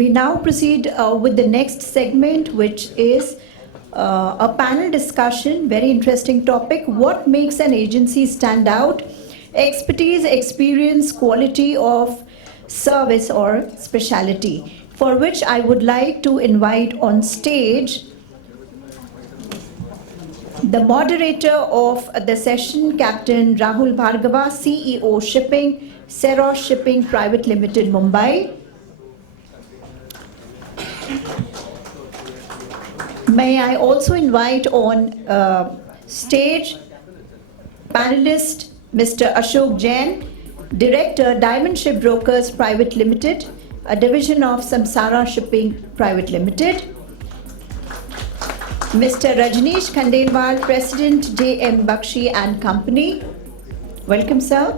We now proceed with the next segment, which is a panel discussion, very interesting topic. What makes an agency stand out? Expertise, experience, quality of service or specialty, for which I would like to invite on stage the moderator of the session, Captain Rahul Bhargava, CEO Shipping, Seros Shipping Private Limited, Mumbai. May I also invite on stage panelist Mr. Ashok Jain, Director, Diamond Ship Brokers Private Limited, a division of Samsara Shipping Private Limited. Mr. Rajneesh Khandelwal, President, J.M. Bakshi and Company. Welcome, sir.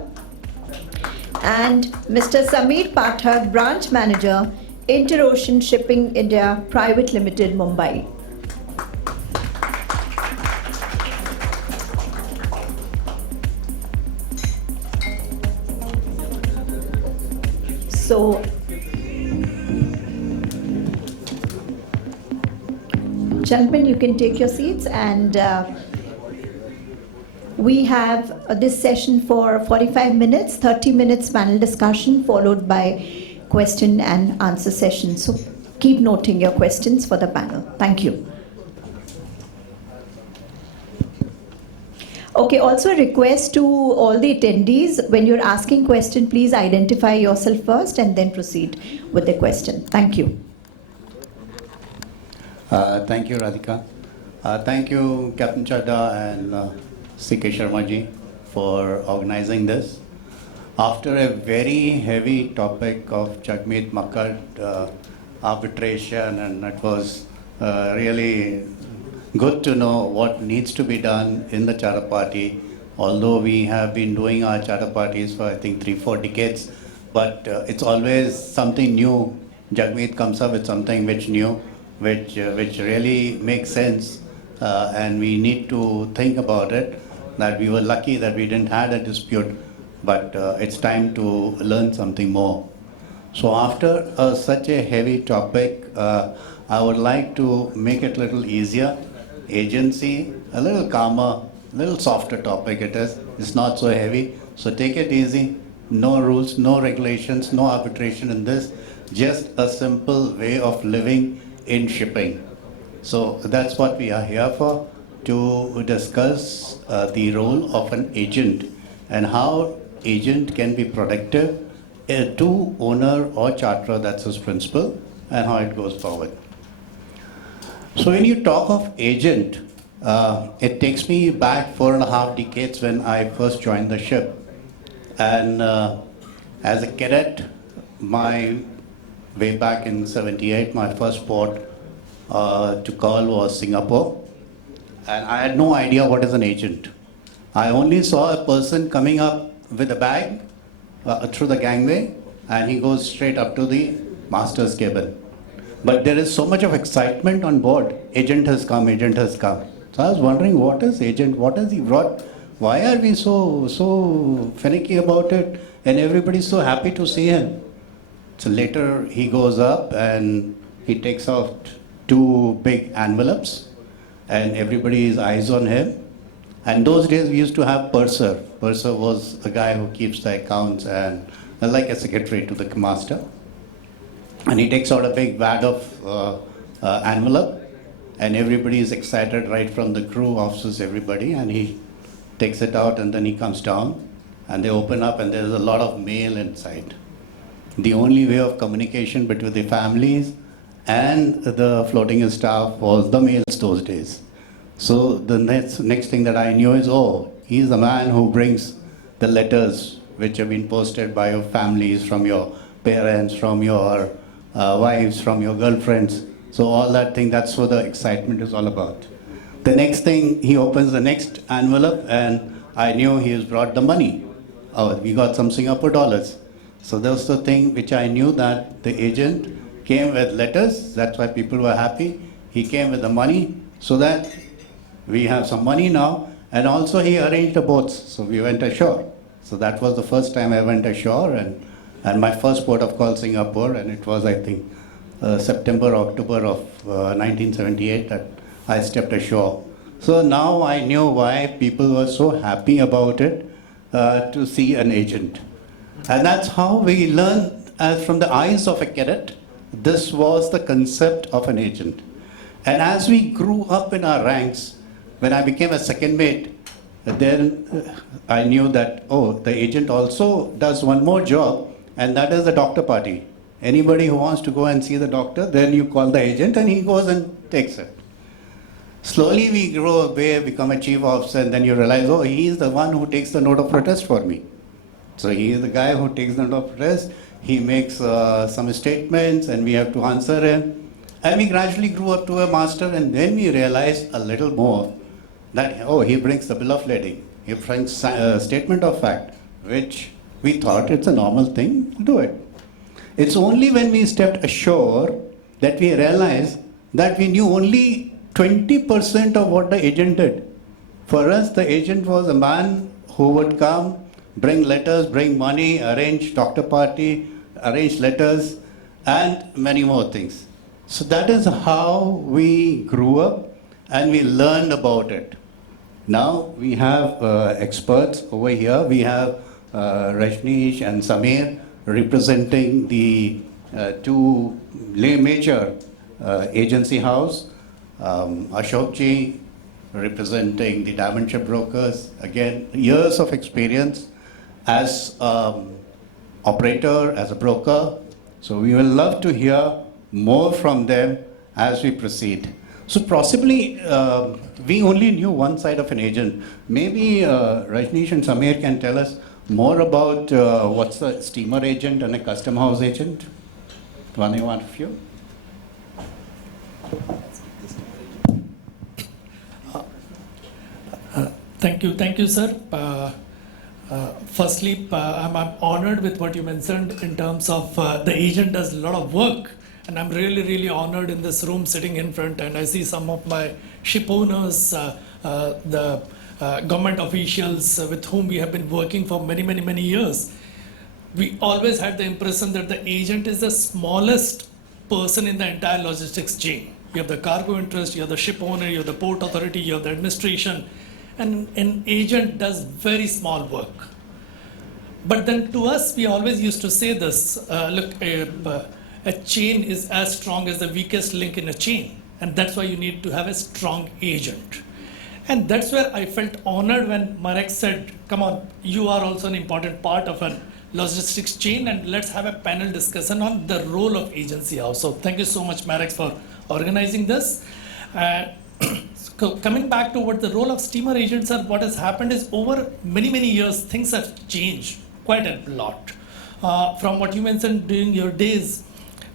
And Mr. Sameer Pathak, Branch Manager, Interocean Shipping India Private Limited, Mumbai. So, gentlemen, you can take your seats, and we have this session for 45 minutes, 30 minutes panel discussion followed by question and answer session. So keep noting your questions for the panel. Thank you. Okay, also a request to all the attendees, when you're asking question, please identify yourself first and then proceed with the question. Thank you. Thank you, Radhika. Thank you, Captain Chadha and C.K. Sharma ji for organizing this. After a very heavy topic of Jagmeet Makkad arbitration, and it was really good to know what needs to be done in the charter party. Although we have been doing our charter parties for I think 3-4 decades, but it's always something new. Jagmeet comes up with something which new, which really makes sense, and we need to think about it. That we were lucky that we didn't have a dispute, but it's time to learn something more. So after such a heavy topic, I would like to make it a little easier. Agency, a little calmer, a little softer topic it is. It's not so heavy. So take it easy. No rules, no regulations, no arbitration in this. Just a simple way of living in shipping. So that's what we are here for, to discuss the role of an agent and how agent can be productive to owner or charterer, that's his principle, and how it goes forward. So when you talk of agent, it takes me back 4.5 decades when I first joined the ship. And as a cadet, my way back in 78, my first port to call was Singapore. And I had no idea what is an agent. I only saw a person coming up with a bag through the gangway, and he goes straight up to the master's cabin. But there is so much of excitement on board. Agent has come, agent has come. So I was wondering, what is agent? What has he brought? Why are we so finicky about it? And everybody's so happy to see him. So later he goes up and he takes out 2 big envelopes, and everybody's eyes on him. And those days we used to have purser. Purser was the guy who keeps the accounts and like a secretary to the master. And he takes out a big wad of envelope, and everybody is excited, right from the crew, officers, everybody, and he takes it out, and then he comes down, and they open up, and there's a lot of mail inside. The only way of communication between the families and the floating staff was the mails those days. So the next thing that I knew is, oh, he's the man who brings the letters which have been posted by your families, from your parents, from your wives, from your girlfriends. So all that thing, that's what the excitement is all about. The next thing, he opens the next envelope, and I knew he has brought the money. Oh, we got some Singapore dollars. So that was the thing which I knew, that the agent came with letters. That's why people were happy. He came with the money so that we have some money now. And also he arranged the boats. So we went ashore. So that was the first time I went ashore, and my first port of call, Singapore, and it was, I think, September, October of 1978 that I stepped ashore. So now I knew why people were so happy about it to see an agent. And that's how we learned, as from the eyes of a cadet, this was the concept of an agent. And as we grew up in our ranks, when I became a second mate, then I knew that, oh, the agent also does one more job, and that is the doctor party. Anybody who wants to go and see the doctor, then you call the agent and he goes and takes it. Slowly we grow away, become a chief officer, and then you realize, oh, he is the one who takes the note of protest for me. So he is the guy who takes the note of protest, he makes some statements and we have to answer him. And we gradually grew up to a master, and then we realized a little more that, oh, he brings the bill of lading, he brings a statement of fact, which we thought it's a normal thing, do it. It's only when we stepped ashore that we realized that we knew only 20% of what the agent did. For us, the agent was a man who would come, bring letters, bring money, arrange doctor party, arrange letters, and many more things. So that is how we grew up and we learned about it. Now we have experts over here. We have Rajneesh and Samir representing the two major agency house. Ashokji representing the diamond ship brokers. Again, years of experience as operator, as a broker. So we will love to hear more from them as we proceed. So possibly, we only knew one side of an agent. Maybe Rajneesh and Samir can tell us more about what's a steamer agent and a custom house agent. One of you? Thank you, sir. Firstly, I'm honored with what you mentioned in terms of the agent does a lot of work. And I'm really honored in this room sitting in front, and I see some of my ship owners, the government officials with whom we have been working for many years. We always had the impression that the agent is the smallest person in the entire logistics chain. You have the cargo interest, you have the ship owner, you have the port authority, you have the administration, and an agent does very small work. But then to us, we always used to say this, look, a chain is as strong as the weakest link in a chain. And that's why you need to have a strong agent. And that's where I felt honored when Marek said, come on, you are also an important part of a logistics chain, and let's have a panel discussion on the role of agency house. So thank you so much, Marek, for organizing this. Coming back to what the role of steamer agents are, what has happened is over many years, things have changed quite a lot. From what you mentioned during your days,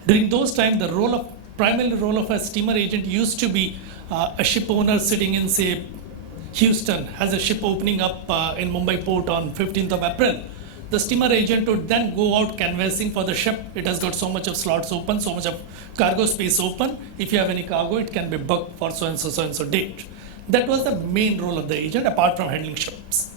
during those times, the primary role of a steamer agent used to be a ship owner sitting in, say, Houston, has a ship opening up in Mumbai port on 15th of April. The steamer agent would then go out canvassing for the ship. It has got so much of slots open, so much of cargo space open. If you have any cargo, it can be booked for so and so date. That was the main role of the agent, apart from handling ships.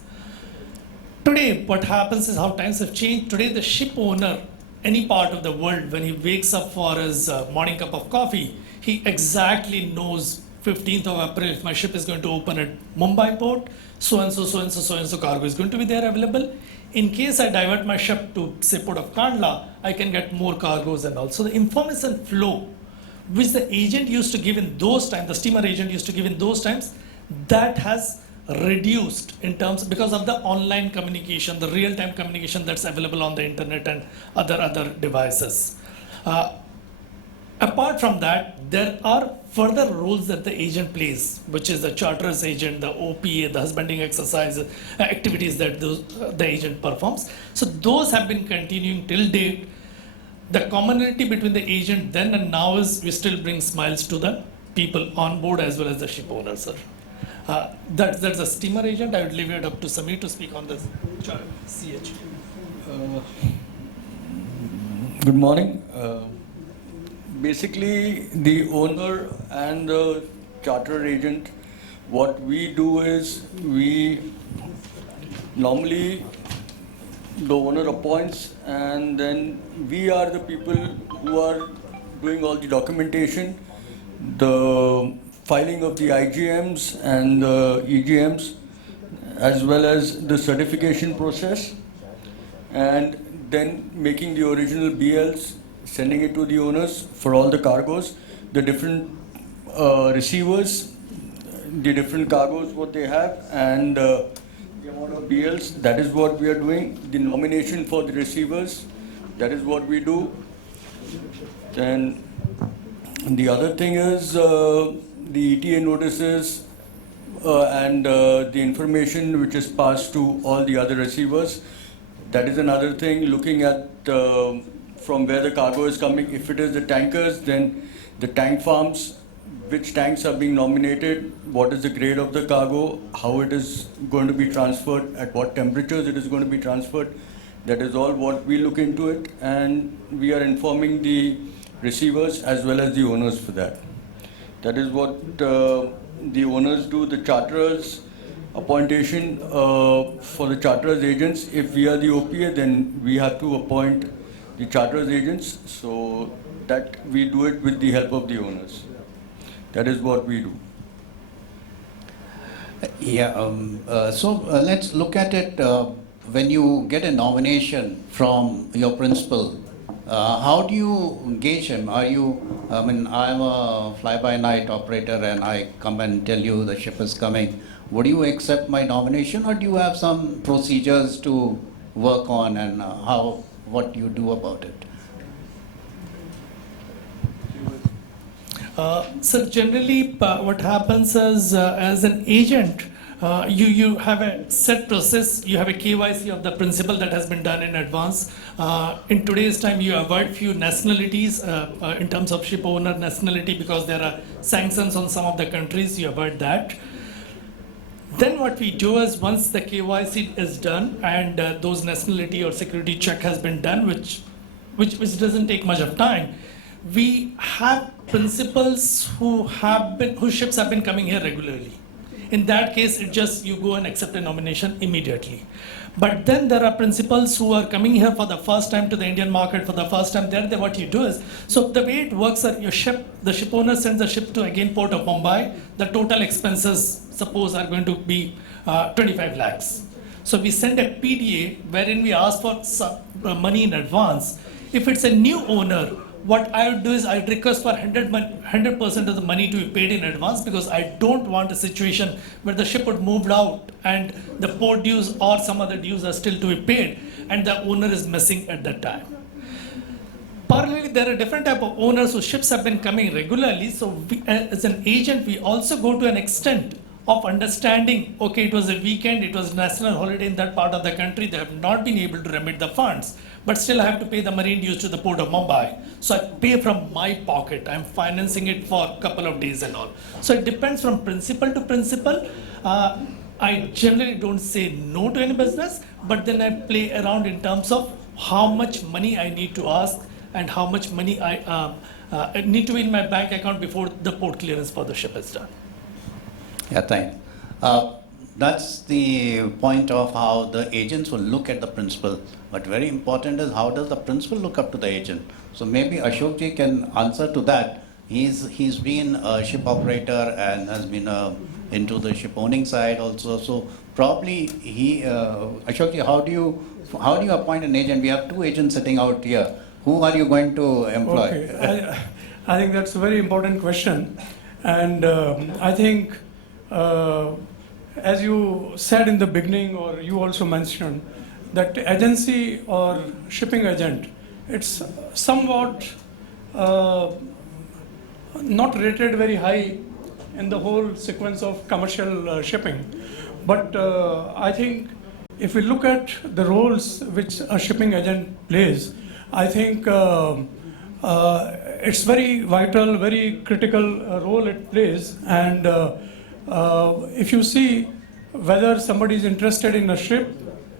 Today, what happens is how times have changed. Today, the ship owner, any part of the world, when he wakes up for his morning cup of coffee, he exactly knows 15th of April, if my ship is going to open at Mumbai port, so and so cargo is going to be there available. In case I divert my ship to, say, port of Kandla, I can get more cargoes and all. So the information flow, which the agent used to give in those times, the steamer agent used to give in those times, that has reduced in terms because of the online communication, the real-time communication that's available on the internet and other devices. Apart from that, there are further roles that the agent plays, which is the charterers agent, the OPA, the husbanding exercise activities that the agent performs. So those have been continuing till date. The commonality between the agent then and now is we still bring smiles to the people on board as well as the ship owner, sir. That's a steamer agent. I would leave it up to Samir to speak on this CH. Good morning. Basically, the owner and the charter agent, what we do is we normally the owner appoints, and then we are the people who are doing all the documentation, the filing of the IGMs and the EGMs, as well as the certification process, and then making the original BLs, sending it to the owners for all the cargoes, the different receivers, the different cargoes what they have, and the amount of BLs. That is what we are doing. The nomination for the receivers, that is what we do. Then the other thing is the ETA notices and the information which is passed to all the other receivers. That is another thing, looking at from where the cargo is coming. If it is the tankers, then the tank farms, which tanks are being nominated, what is the grade of the cargo, how it is going to be transferred, at what temperatures it is going to be transferred. That is all what we look into it, and we are informing the receivers as well as the owners for that. That is what the owners do. The charterers appointation for the charterers agents. If we are the OPA, then we have to appoint the charterers agents, so that we do it with the help of the owners. That is what we do. Yeah, let's look at it. When you get a nomination from your principal, how do you gauge him? Are you, I mean, I'm a fly-by-night operator and I come and tell you the ship is coming. Would you accept my nomination, or do you have some procedures to work on, and what you do about it? So generally, what happens is, as an agent, you have a set process. You have a KYC of the principal that has been done in advance. In today's time, you avoid few nationalities in terms of ship owner nationality, because there are sanctions on some of the countries. You avoid that. Then what we do is, once the KYC is done and those nationality or security check has been done, which doesn't take much of time, we have principals whose ships have been coming here regularly. In that case, it just, you go and accept a nomination immediately. But then there are principals who are coming here for the first time to the Indian market for the first time. There, what you do is, so the way it works is, the ship owner sends the ship to, again, Port of Mumbai. The total expenses, suppose, are going to be 25 lakhs. So we send a PDA wherein we ask for some money in advance. If it's a new owner, what I would do is, I would request for 100% of the money to be paid in advance, because I don't want a situation where the ship would move out and the port dues or some other dues are still to be paid and the owner is missing at that time. Parallelly, there are different type of owners whose ships have been coming regularly. So we, as an agent, we also go to an extent of understanding, okay, it was a weekend, it was national holiday in that part of the country, they have not been able to remit the funds, but still I have to pay the marine dues to the Port of Mumbai. So I pay from my pocket, I'm financing it for a couple of days and all. So it depends from principal to principal. I generally don't say no to any business, but then I play around in terms of how much money I need to ask and how much money I need to be in my bank account before the port clearance for the ship is done. Yeah, thanks. That's the point of how the agents will look at the principal. But very important is, how does the principal look up to the agent? So maybe Ashok ji can answer to that. He's been a ship operator and has been into the ship owning side also. So probably Ashok ji, how do you appoint an agent? We have two agents sitting out here. Who are you going to employ? Okay. I think that's a very important question, and I think. As you said in the beginning, or you also mentioned, that agency or shipping agent, it's somewhat not rated very high in the whole sequence of commercial shipping. But I think if we look at the roles which a shipping agent plays, I think it's very vital, very critical role it plays. And if you see whether somebody is interested in a ship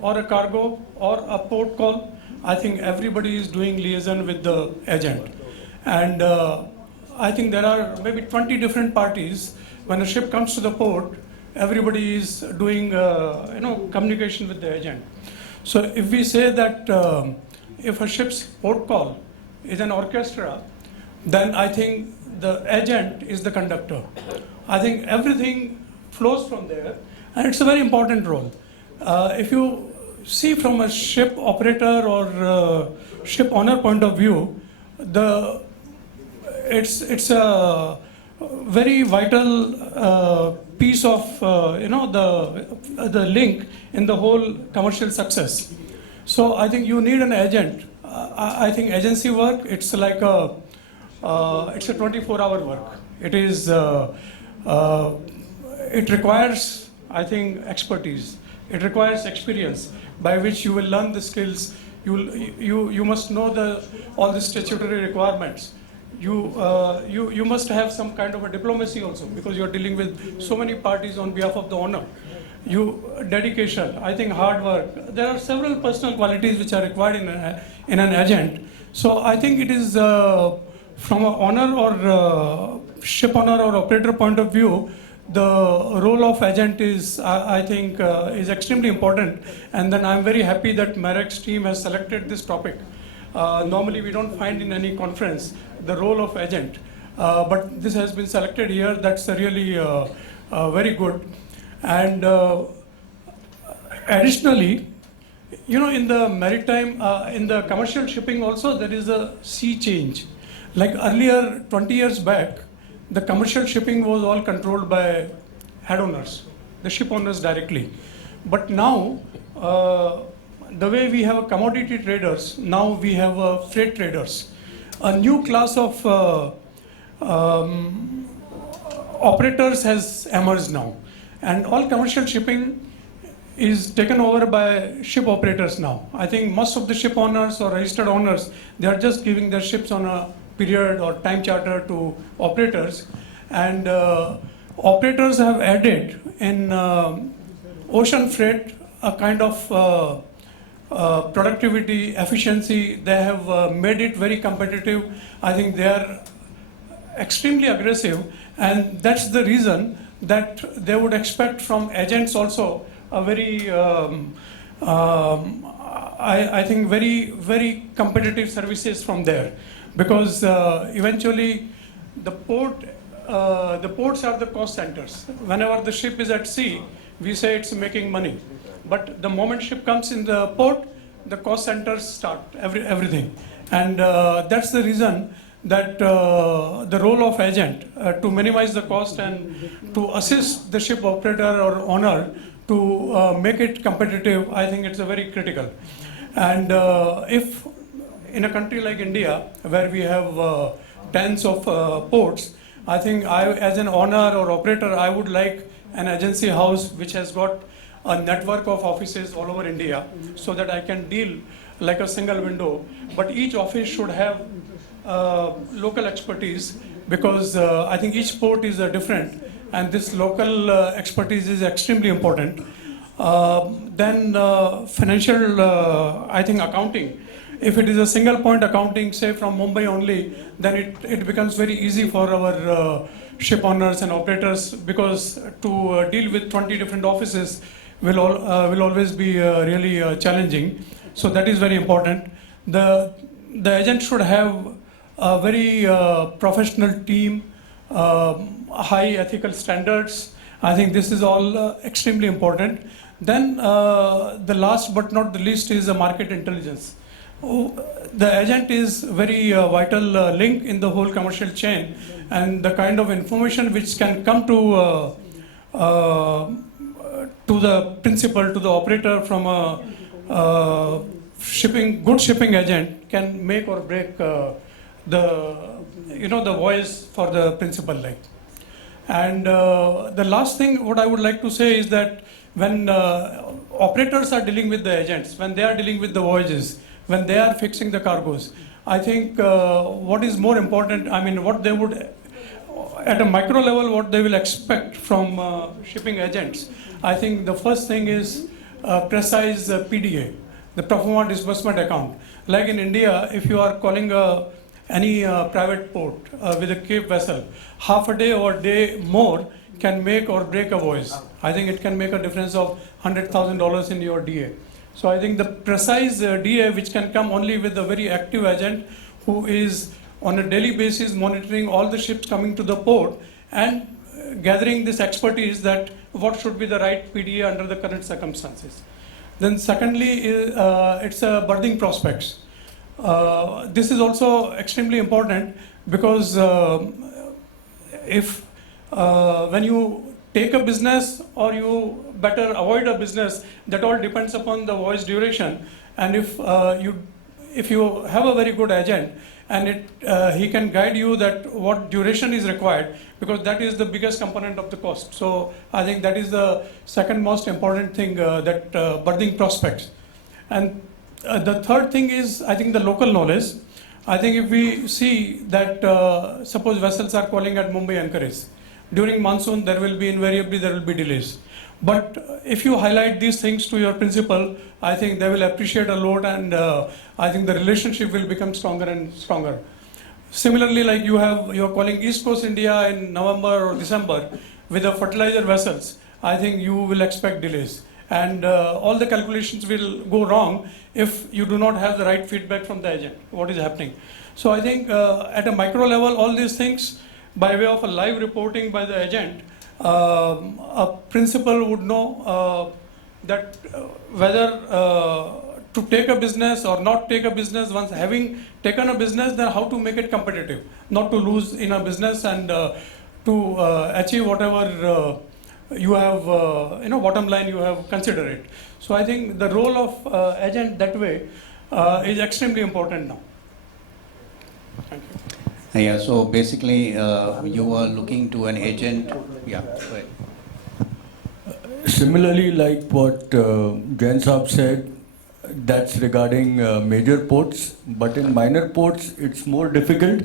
or a cargo or a port call, I think everybody is doing liaison with the agent. And I think there are maybe 20 different parties. When a ship comes to the port, everybody is doing communication with the agent. So if we say that if a ship's port call is an orchestra, then I think the agent is the conductor. I think everything flows from there, and it's a very important role. If you see from a ship operator or ship owner point of view, it's a very vital piece of the link in the whole commercial success. So I think you need an agent. I think agency work, it's like it's a 24-hour work. It requires, I think, expertise. It requires experience by which you will learn the skills. You must know all the statutory requirements. You must have some kind of a diplomacy also, because you are dealing with so many parties on behalf of the owner. Dedication, I think hard work. There are several personal qualities which are required in an agent. So I think it is from an owner or ship owner or operator point of view, the role of agent is, I think, is extremely important. And then I'm very happy that Marek's team has selected this topic. Normally we don't find in any conference the role of agent, but this has been selected here. That's really very good. And additionally, in the maritime, in the commercial shipping also, there is a sea change. Like earlier, 20 years back, the commercial shipping was all controlled by head owners, the ship owners directly. But now, the way we have commodity traders, now we have freight traders. A new class of operators has emerged now. And all commercial shipping is taken over by ship operators now. I think most of the ship owners or registered owners, they are just giving their ships on a period or time charter to operators. And operators have added in ocean freight a kind of productivity, efficiency. They have made it very competitive. I think they are extremely aggressive, and that's the reason that they would expect from agents also a very, I think, very, very competitive services from there, because eventually the ports are the cost centers. Whenever the ship is at sea, we say it's making money, but the moment ship comes in the port, the cost centers start everything, and that's the reason that the role of agent to minimize the cost and to assist the ship operator or owner to make it competitive, I think it's a very critical. And if in a country like India, where we have tens of ports, I think as an owner or operator, I would like an agency house which has got a network of offices all over India, so that I can deal like a single window. But each office should have local expertise, because I think each port is different, and this local expertise is extremely important. Then financial, I think accounting. If it is a single point accounting, say from Mumbai only, then it becomes very easy for our ship owners and operators, because to deal with 20 different offices will always be really challenging. So that is very important. The agent should have a very professional team, high ethical standards. I think this is all extremely important. Then the last but not the least is the market intelligence. The agent is very vital link in the whole commercial chain, and the kind of information which can come to the principal, to the operator from a good shipping agent can make or break the voice for the principal leg. And the last thing what I would like to say is that when operators are dealing with the agents, when they are dealing with the voyages, when they are fixing the cargoes, I think what is more important, I mean, what they would, at a micro level, what they will expect from shipping agents, I think the first thing is precise PDA, the pro forma disbursement account. Like in India, if you are calling any private port with a Cape vessel, half a day or a day more can make or break a voyage. I think it can make a difference of $100,000 in your DA. So I think the precise DA, which can come only with a very active agent who is on a daily basis monitoring all the ships coming to the port and gathering this expertise that what should be the right PDA under the current circumstances. Then secondly, it's berthing prospects. This is also extremely important because if when you take a business or you better avoid a business, that all depends upon the voyage duration. And if you have a very good agent and he can guide you that what duration is required, because that is the biggest component of the cost. So I think that is the second most important thing, that berthing prospects. And the third thing is, I think, the local knowledge. I think if we see that suppose vessels are calling at Mumbai anchorage, during monsoon there will be invariably there will be delays. But if you highlight these things to your principal, I think they will appreciate a lot, and I think the relationship will become stronger and stronger. Similarly, like you are calling East Coast India in November or December with the fertilizer vessels, I think you will expect delays. And all the calculations will go wrong if you do not have the right feedback from the agent, what is happening. So I think at a micro level, all these things, by way of a live reporting by the agent, a principal would know that whether to take a business or not take a business. Once having taken a business, then how to make it competitive, not to lose in a business, and to achieve whatever you have, bottom line you have considered it. So I think the role of agent that way is extremely important now. Thank you. Yeah, so basically you are looking to an agent. Yeah, go ahead. Similarly, like what Jain Saab said, that's regarding major ports, but in minor ports it's more difficult,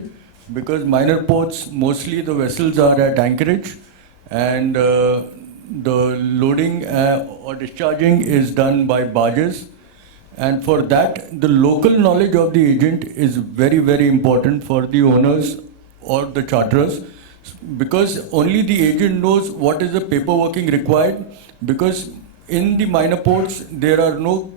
because minor ports mostly the vessels are at anchorage, and the loading or discharging is done by barges, and for that the local knowledge of the agent is very, very important for the owners or the charterers, because only the agent knows what is the paperworking required, because in the minor ports there are no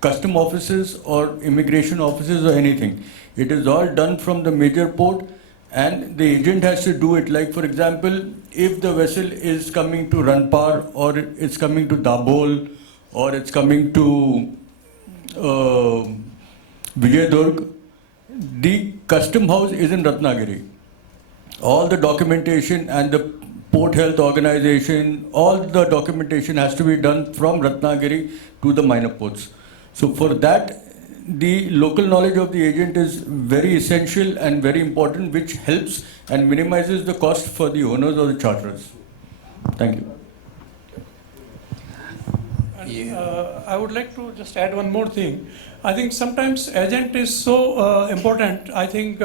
custom offices or immigration offices or anything. It is all done from the major port, and the agent has to do it. Like for example, if the vessel is coming to Ranpar, or it's coming to Dabhol, or it's coming to Vijayadurg, the custom house is in Ratnagiri. All the documentation and the port health organization, all the documentation has to be done from Ratnagiri to the minor ports. So for that, the local knowledge of the agent is very essential and very important, which helps and minimizes the cost for the owners or the charterers. Thank you. And, I would like to just add one more thing. I think sometimes agent is so important. I think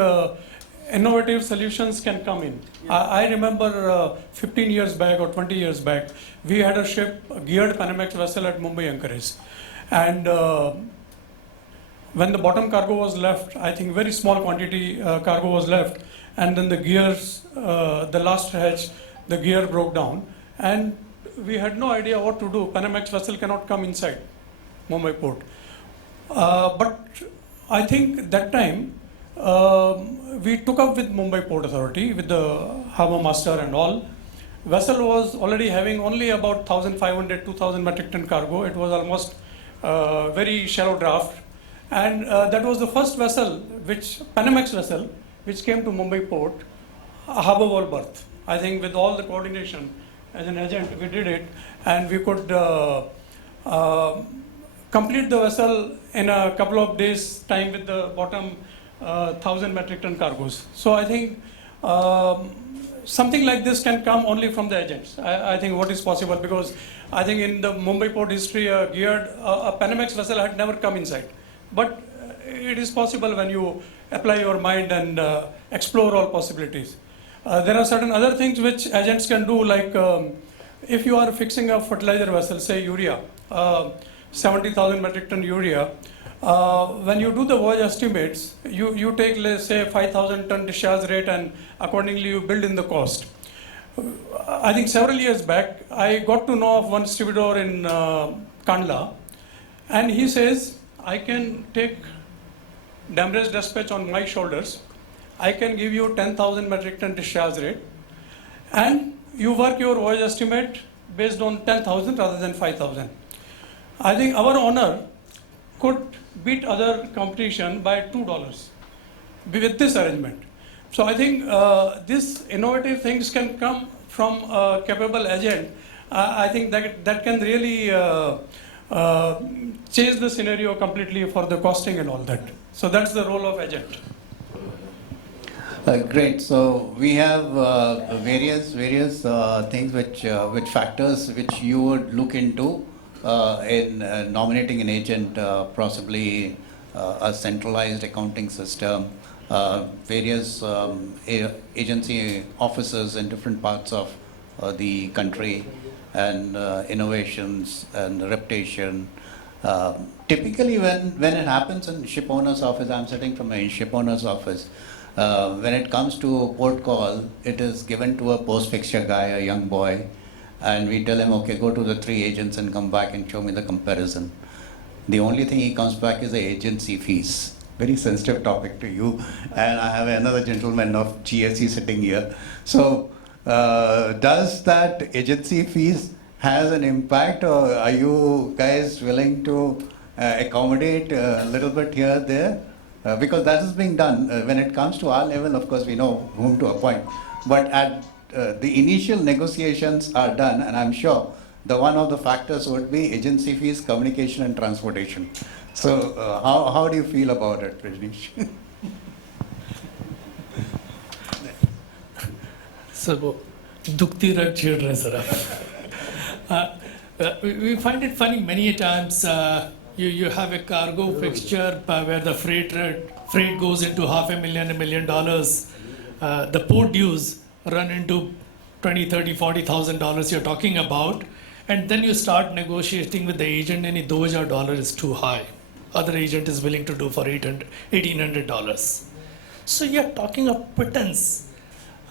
innovative solutions can come in. I remember 15 years back or 20 years back, we had a ship, a geared Panamax vessel at Mumbai anchorage. And when the bottom cargo was left, I think very small quantity cargo was left, and then the gears, the last hatch, the gear broke down, and we had no idea what to do. Panamax vessel cannot come inside Mumbai port. But I think that time we took up with Mumbai Port Authority, with the harbour master and all. Vessel was already having only about 1,500, 2,000 metric ton cargo. It was almost very shallow draft. And that was the first vessel, Panamax vessel, which came to Mumbai port, a harbour wall berth. I think with all the coordination as an agent, we did it, and we could complete the vessel in a couple of days' time with the bottom 1,000 metric ton cargoes. So I think something like this can come only from the agents. I think what is possible, because I think in the Mumbai port history, a Panamax vessel had never come inside. But it is possible when you apply your mind and explore all possibilities. There are certain other things which agents can do, like if you are fixing a fertilizer vessel, say urea, 70,000 metric ton urea, when you do the voyage estimates, you take, let's say, 5,000 ton discharge rate, and accordingly you build in the cost. I think several years back, I got to know of one stevedore in Kandla, and he says, I can take damage dispatch on my shoulders, I can give you 10,000 metric ton discharge rate, and you work your voyage estimate based on 10,000 rather than 5,000. I think our owner could beat other competition by $2 with this arrangement. So I think these innovative things can come from a capable agent. I think that can really change the scenario completely for the costing and all that. So that's the role of agent. Great. So we have various things which factors which you would look into in nominating an agent, possibly a centralized accounting system, various agency offices in different parts of the country, and innovations and reputation. Typically, when it happens in ship owner's office, I'm sitting from a ship owner's office. When it comes to port call, it is given to a post fixture guy, a young boy, and we tell him, okay, go to the 3 agents and come back and show me the comparison. The only thing he comes back is the agency fees. Very sensitive topic to you, and I have another gentleman of GSC sitting here. So, does that agency fees has an impact, or are you guys willing to accommodate a little bit here, there? Because that is being done. When it comes to our level, of course, we know whom to appoint. But at the initial negotiations are done, and I'm sure one of the factors would be agency fees, communication, and transportation. So, how do you feel about it, Rajneesh? So, dukti rag chhed rahe sir aap. We find it funny many a times. You have a cargo fixture where the freight goes into $500,000, $1 million. The port dues run into $20,000, $30,000, $40,000 you're talking about, and then you start negotiating with the agent, and $2,000 is too high. Other agent is willing to do for $1,800. So you're talking of pittance.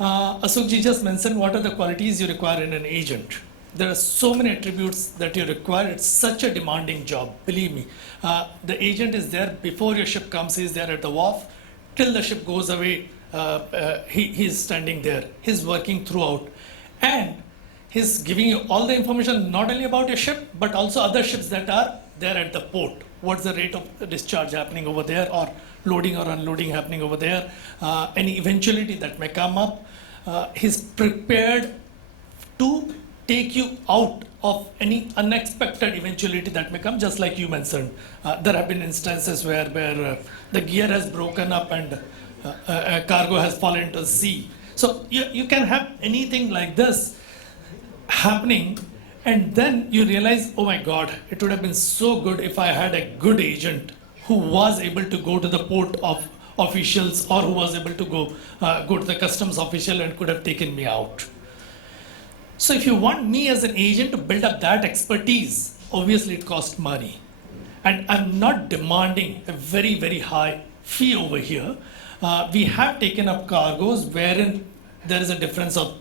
Asukji just mentioned what are the qualities you require in an agent. There are so many attributes that you require. It's such a demanding job, believe me. The agent is there before your ship comes. He's there at the wharf. Till the ship goes away, he's standing there. He's working throughout. And he's giving you all the information, not only about your ship, but also other ships that are there at the port. What's the rate of discharge happening over there, or loading or unloading happening over there, any eventuality that may come up. He's prepared to take you out of any unexpected eventuality that may come, just like you mentioned. There have been instances where the gear has broken up and a cargo has fallen into the sea. So you can have anything like this happening, and then you realize, oh my God, it would have been so good if I had a good agent who was able to go to the port of officials, or who was able to go to the customs official and could have taken me out. So if you want me as an agent to build up that expertise, obviously it costs money. And I'm not demanding a very, very high fee over here. We have taken up cargoes wherein there is a difference of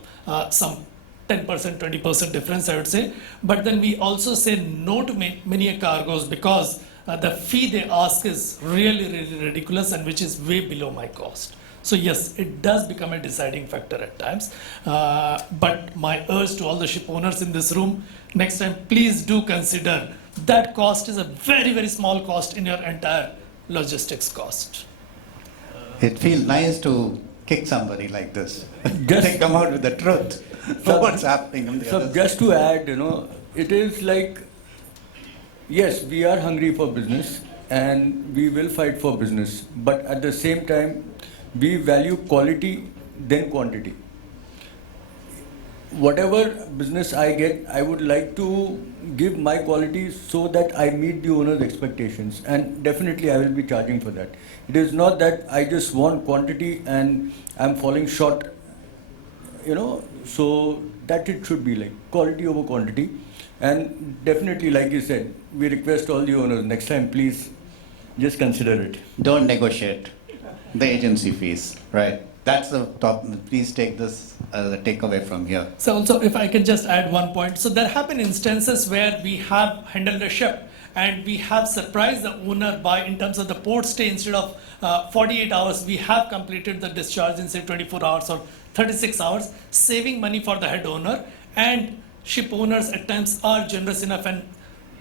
some 10%, 20% difference, I would say. But then we also say no to many cargoes because the fee they ask is really, really ridiculous, and which is way below my cost. So yes, it does become a deciding factor at times. But my urge to all the ship owners in this room, next time, please do consider that cost is a very, very small cost in your entire logistics cost. It feels nice to kick somebody like this. Just- They come out with the truth for what's happening on the So other side. just to add, it is like, yes, we are hungry for business and we will fight for business, but at the same time, we value quality than quantity. Whatever business I get, I would like to give my quality so that I meet the owner's expectations, and definitely I will be charging for that. It is not that I just want quantity and I'm falling short, so that it should be like quality over quantity. And definitely, like you said, we request all the owners, next time please just consider it. Don't negotiate the agency fees, right? That's the top. Please take this as a takeaway from here. So also, if I can just add one point. So there have been instances where we have handled a ship and we have surprised the owner by, in terms of the port stay, instead of 48 hours, we have completed the discharge in say 24 hours or 36 hours, saving money for the head owner. And ship owners at times are generous enough and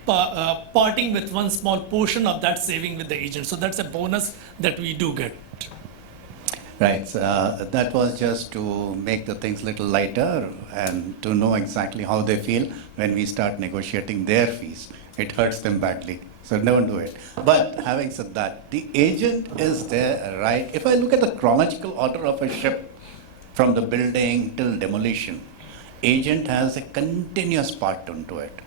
parting with one small portion of that saving with the agent. So that's a bonus that we do get. Right, that was just to make the things little lighter and to know exactly how they feel when we start negotiating their fees. It hurts them badly, so don't do it. But having said that, the agent is there, right? If I look at the chronological order of a ship from the building till demolition, agent has a continuous part into it.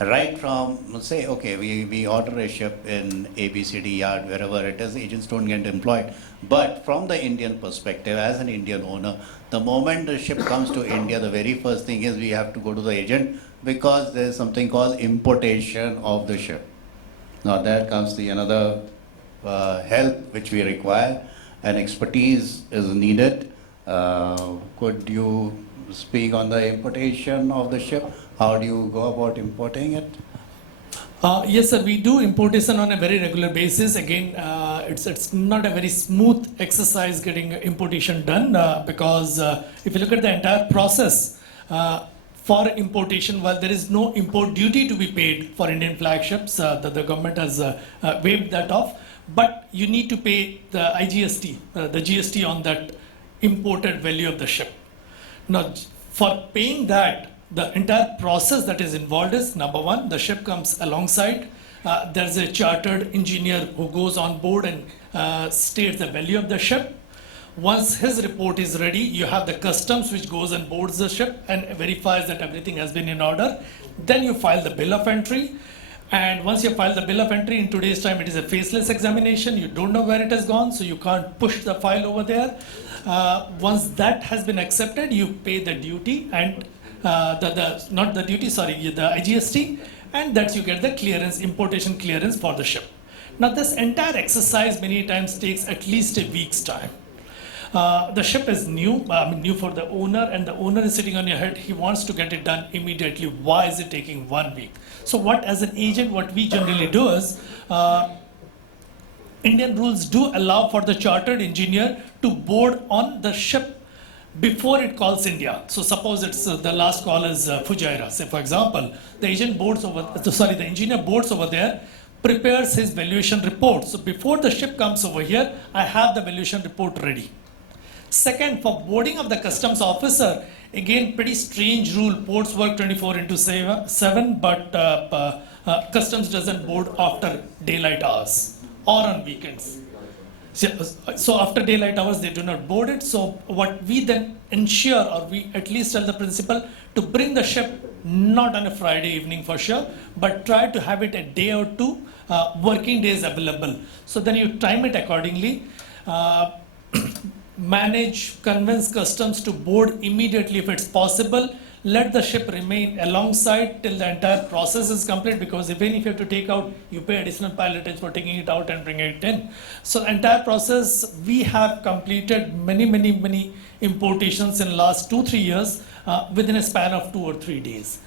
Right from, say, okay, we order a ship in ABCD yard, wherever it is, agents don't get employed. But from the Indian perspective, as an Indian owner, the moment the ship comes to India, the very first thing is we have to go to the agent because there's something called importation of the ship. Now there comes the another help which we require, and expertise is needed. Could you speak on the importation of the ship? How do you go about importing it? Yes, sir. We do importation on a very regular basis. Again, it's not a very smooth exercise getting importation done because if you look at the entire process for importation, while there is no import duty to be paid for Indian flag ships, the government has waived that off. But you need to pay the IGST, the GST on that imported value of the ship. Now, for paying that, the entire process that is involved is, number one, the ship comes alongside. There's a chartered engineer who goes on board and states the value of the ship. Once his report is ready, you have the customs which goes and boards the ship and verifies that everything has been in order. Then you file the bill of entry. And once you file the bill of entry, in today's time, it is a faceless examination. You don't know where it has gone, so you can't push the file over there. Once that has been accepted, you pay the duty and not the duty, sorry, the IGST, and that you get the clearance, importation clearance for the ship. Now, this entire exercise many times takes at least a week's time. The ship is new, new for the owner, and the owner is sitting on your head. He wants to get it done immediately. Why is it taking 1 week? So what, as an agent, what we generally do is, Indian rules do allow for the chartered engineer to board on the ship before it calls India. So suppose it's the last call is Fujairah, say for example, the agent boards over, the engineer boards over there, prepares his valuation report. So before the ship comes over here, I have the valuation report ready. Second, for boarding of the customs officer, again, pretty strange rule. Ports work 24/7, but customs doesn't board after daylight hours or on weekends. So after daylight hours, they do not board it. So what we then ensure, or we at least tell the principal to bring the ship not on a Friday evening for sure, but try to have it a day or two working days available. So then you time it accordingly. Manage, convince customs to board immediately if it's possible. Let the ship remain alongside till the entire process is complete, because even if you have to take out, you pay additional pilotage for taking it out and bringing it in. So entire process, we have completed many importations in last 2-3 years within a span of 2 or 3 days.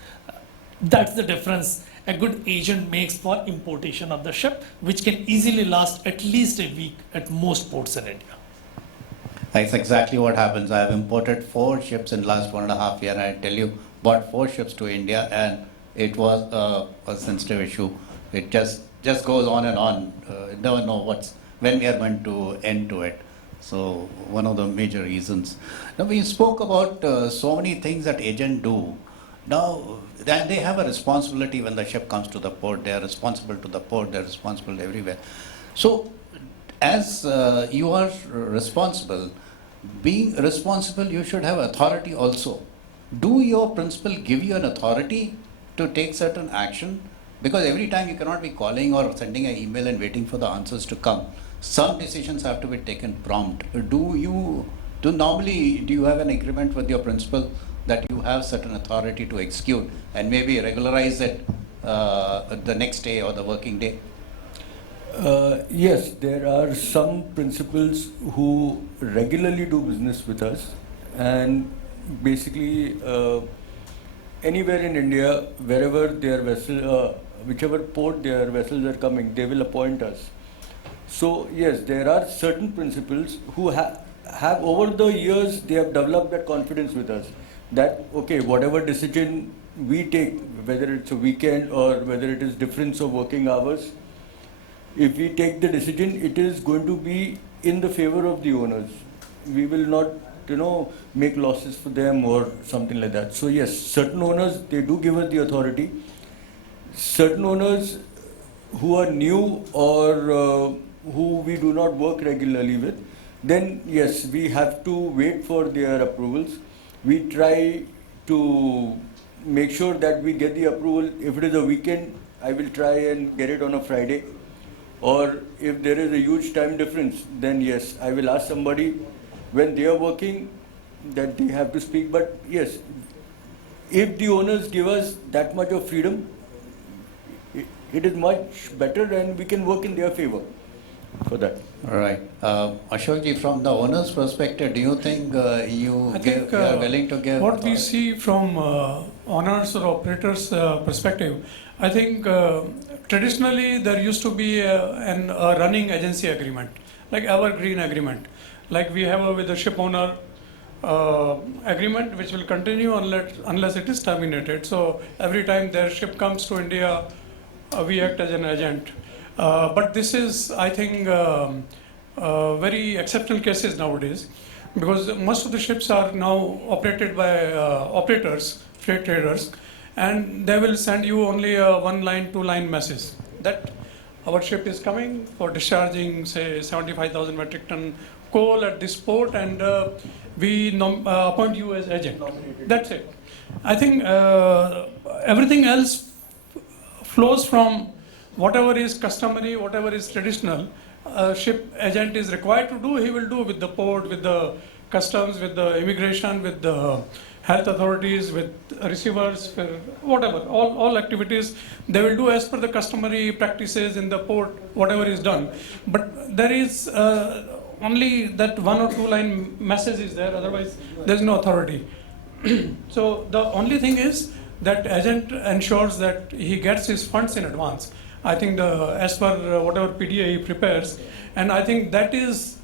That's the difference a good agent makes for importation of the ship, which can easily last at least a week at most ports in India. That's exactly what happens. I have imported 4 ships in last 1.5 years, and I tell you, bought 4 ships to India, and it was a sensitive issue. It just goes on and on. You never know when we are going to end to it. So one of the major reasons. Now we spoke about so many things that agents do. Now they have a responsibility when the ship comes to the port. They are responsible to the port. They are responsible everywhere. So as you are responsible, being responsible, you should have authority also. Do your principal give you an authority to take certain action? Because every time you cannot be calling or sending an email and waiting for the answers to come. Some decisions have to be taken prompt. Do you have an agreement with your principal that you have certain authority to execute and maybe regularize it the next day or the working day? Yes, there are some principals who regularly do business with us, and basically anywhere in India, wherever their vessel, whichever port their vessels are coming, they will appoint us. So yes, there are certain principals who have over the years, they have developed that confidence with us that okay, whatever decision we take, whether it's a weekend or whether it is difference of working hours, if we take the decision, it is going to be in the favor of the owners. We will not, make losses for them or something like that. So yes, certain owners, they do give us the authority. Certain owners who are new or who we do not work regularly with, then yes, we have to wait for their approvals. We try to make sure that we get the approval. If it is a weekend, I will try and get it on a Friday. Or if there is a huge time difference, then yes, I will ask somebody when they are working that they have to speak. But yes, if the owners give us that much of freedom, it is much better and we can work in their favor for that. All right. Ashokji, from the owner's perspective, do you think you are willing to give? What we see from owners or operators' perspective, I think traditionally there used to be a running agency agreement, like evergreen agreement, like we have with the ship owner agreement, which will continue unless it is terminated. So every time their ship comes to India, we act as an agent. But this is, I think, very exceptional cases nowadays, because most of the ships are now operated by operators, freight traders, and they will send you only a 1-line, 2-line message that our ship is coming for discharging, say, 75,000 metric ton coal at this port, and we appoint you as agent. That's it. I think everything else flows from whatever is customary, whatever is traditional. Ship agent is required to do, he will do with the port, with the customs, with the immigration, with the health authorities, with receivers, whatever, all activities they will do as per the customary practices in the port, whatever is done. But there is only that 1 or 2-line message is there, otherwise there is no authority. So the only thing is that agent ensures that he gets his funds in advance. I think as per whatever PDA he prepares, and I think that is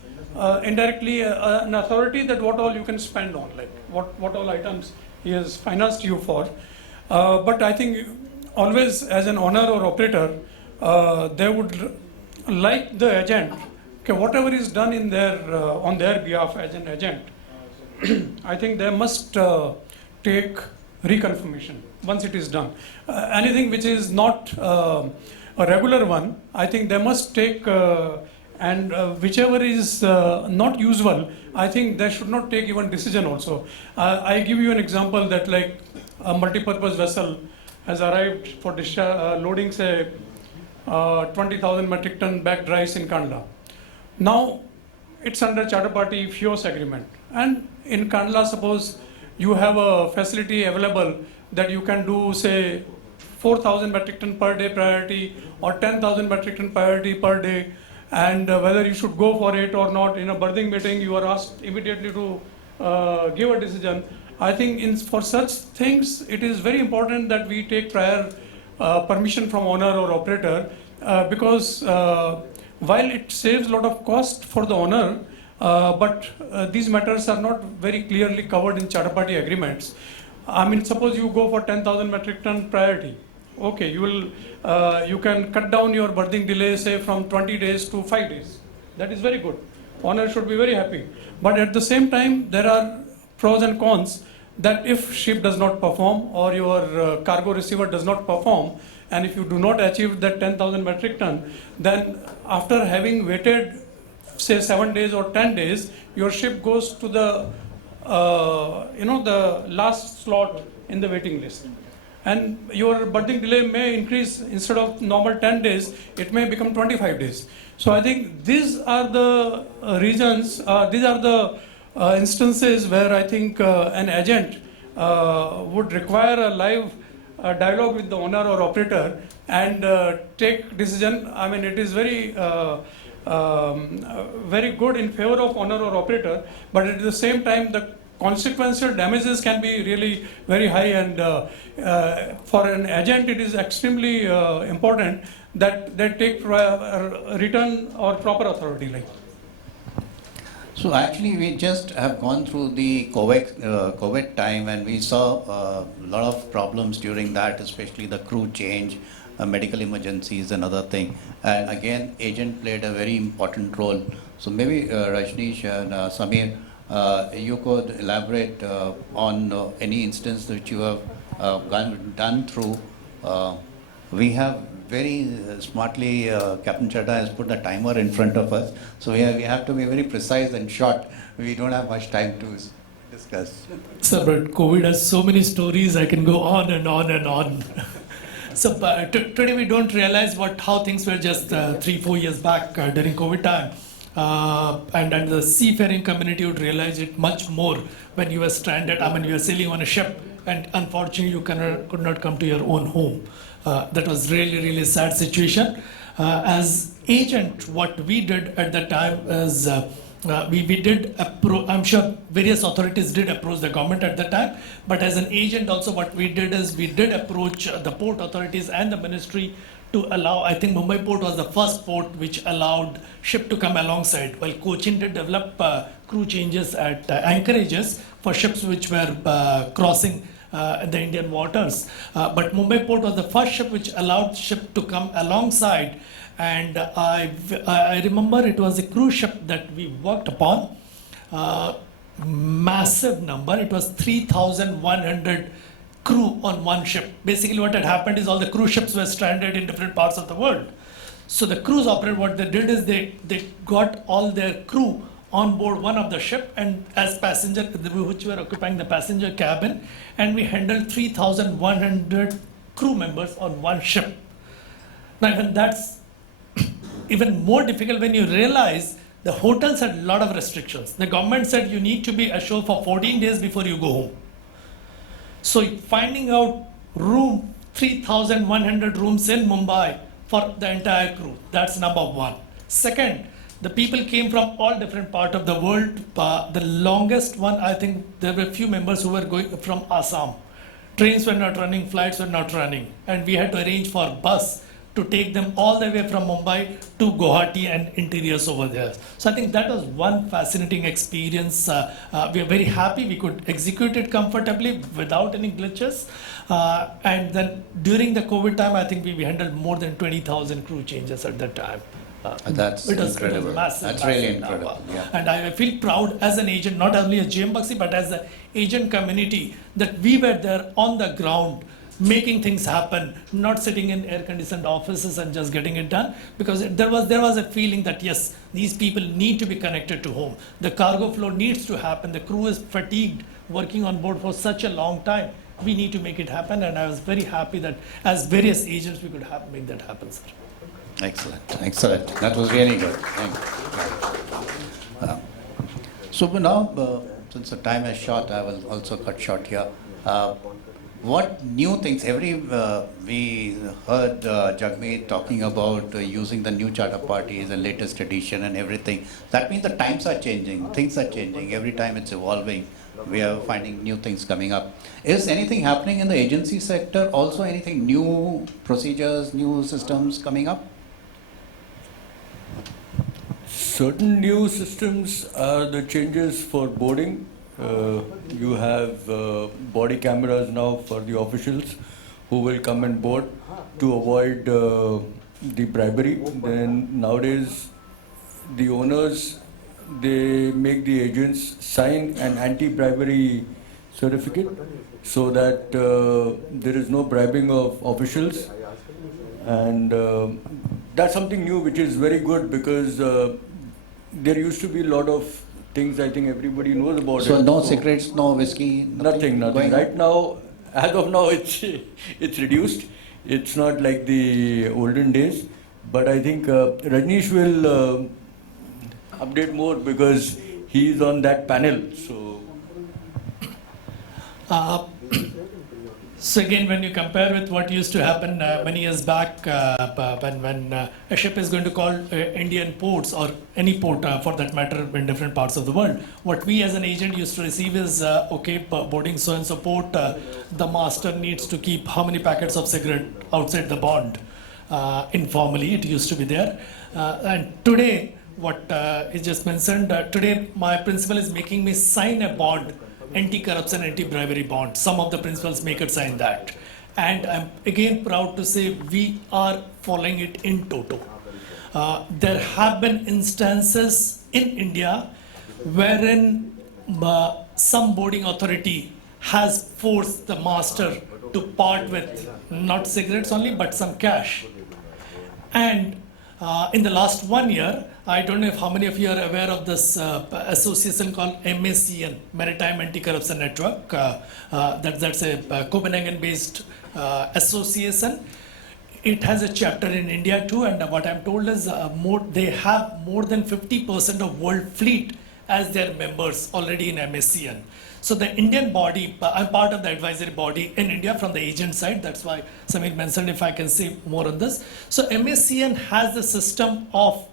indirectly an authority that what all you can spend on, like what all items he has financed you for. But I think always as an owner or operator, they would like the agent, okay, whatever is done in their on their behalf as an agent, I think they must take reconfirmation once it is done. Anything which is not a regular one, I think they must take and whichever is not usual, I think they should not take even decision also. I give you an example that like a multi-purpose vessel has arrived for loading, say, 20,000 metric ton bagged rice in Kandla. Now it's under charter party FIOS agreement, and in Kandla, suppose you have a facility available that you can do, say, 4,000 metric ton per day priority or 10,000 metric ton priority per day, and whether you should go for it or not. In a berthing meeting, you are asked immediately to give a decision. I think for such things, it is very important that we take prior permission from owner or operator, because while it saves a lot of cost for the owner, but these matters are not very clearly covered in charter party agreements. I mean, suppose you go for 10,000 metric ton priority. Okay, you can cut down your berthing delay, say, from 20 days to 5 days. That is very good. Owner should be very happy. But at the same time, there are pros and cons that if ship does not perform or your cargo receiver does not perform, and if you do not achieve that 10,000 metric ton, then after having waited, say, 7 days or 10 days, your ship goes to the the last slot in the waiting list, and your berthing delay may increase. Instead of normal 10 days, it may become 25 days. So I think these are the reasons, these are the instances where I think an agent would require a live dialogue with the owner or operator and take decision. I mean, it is very very good in favor of owner or operator, but at the same time the consequential damages can be really very high, and for an agent it is extremely important that they take return or proper authority. Like. So actually, we just have gone through the COVID time, and we saw a lot of problems during that, especially the crew change, medical emergencies, and other thing. And again, agent played a very important role. So maybe Rajneesh and Samir, you could elaborate on any instance which you have done through. We have very smartly, Captain Chadha has put the timer in front of us. So we have to be very precise and short. We don't have much time to discuss. So, but COVID has so many stories, I can go on and on and on. So today we don't realize how things were just 3-4 years back during COVID time. And the seafaring community would realize it much more when you were stranded. I mean, you were sailing on a ship and unfortunately you could not come to your own home. That was really sad situation. As agent, what we did at that time is we did I'm sure various authorities did approach the government at that time, but as an agent also what we did is we did approach the port authorities and the ministry to allow. I think Mumbai port was the first port which allowed ship to come alongside, while Cochin did develop crew changes at anchorages for ships which were crossing the Indian waters. But Mumbai port was the first ship which allowed ship to come alongside. And I remember it was a cruise ship that we worked upon. Massive number. It was 3,100 crew on one ship. Basically what had happened is all the cruise ships were stranded in different parts of the world. So the cruise operator, what they did is they got all their crew on board one of the ship and as passenger, which were occupying the passenger cabin, and we handled 3,100 crew members on one ship. Now even that's even more difficult when you realize the hotels had a lot of restrictions. The government said you need to be ashore for 14 days before you go home. So finding out 3,100 rooms in Mumbai for the entire crew, that's number one. Second, the people came from all different parts of the world. The longest one, I think there were a few members who were going from Assam. Trains were not running, flights were not running, and we had to arrange for bus to take them all the way from Mumbai to Guwahati and interiors over there. So I think that was one fascinating experience. We are very happy we could execute it comfortably without any glitches. And then during the COVID time, I think we handled more than 20,000 crew changes at that time. That's incredible. It was massive, That's really massive incredible. number. Yeah. And I feel proud as an agent, not only as GM Baxi, but as the agent community, that we were there on the ground, making things happen, not sitting in air-conditioned offices and just getting it done. Because there was a feeling that yes, these people need to be connected to home. The cargo flow needs to happen. The crew is fatigued working on board for such a long time. We need to make it happen, and I was very happy that as various agents we could make that happen, sir. Excellent, excellent. That was really good. Thank you. So now, since the time is short, I will also cut short here. What new things? We heard Jagmeet talking about using the new charter parties and latest edition and everything. That means the times are changing, things are changing. Every time it's evolving. We are finding new things coming up. Is anything happening in the agency sector? Also, anything new procedures, new systems coming up? Certain new systems are the changes for boarding. You have body cameras now for the officials who will come and board to avoid the bribery. Then nowadays, the owners, they make the agents sign an anti-bribery certificate so that there is no bribing of officials. And that's something new which is very good, because there used to be a lot of things I think everybody knows about. So no cigarettes, no whiskey, nothing. Right now, as of now, it's reduced. It's not like the olden days. But I think Rajneesh will update more because he is on that panel. So So again, when you compare with what used to happen many years back, when a ship is going to call Indian ports or any port for that matter in different parts of the world, what we as an agent used to receive is, okay, boarding so and so port, the master needs to keep how many packets of cigarette outside the bond. Informally, it used to be there. And today, what is just mentioned, today my principal is making me sign a bond, anti-corruption, anti-bribery bond. Some of the principals make it sign that. And I'm again proud to say we are following it in toto. There have been instances in India wherein some boarding authority has forced the master to part with not cigarettes only but some cash. And in the last 1 year, I don't know if how many of you are aware of this association called MACN, Maritime Anti-Corruption Network. That's a Copenhagen-based association. It has a chapter in India too, and what I'm told is they have more than 50% of world fleet as their members already in MACN. So the Indian body, I'm part of the advisory body in India from the agent side. That's why Samir mentioned if I can say more on this. So MACN has the system of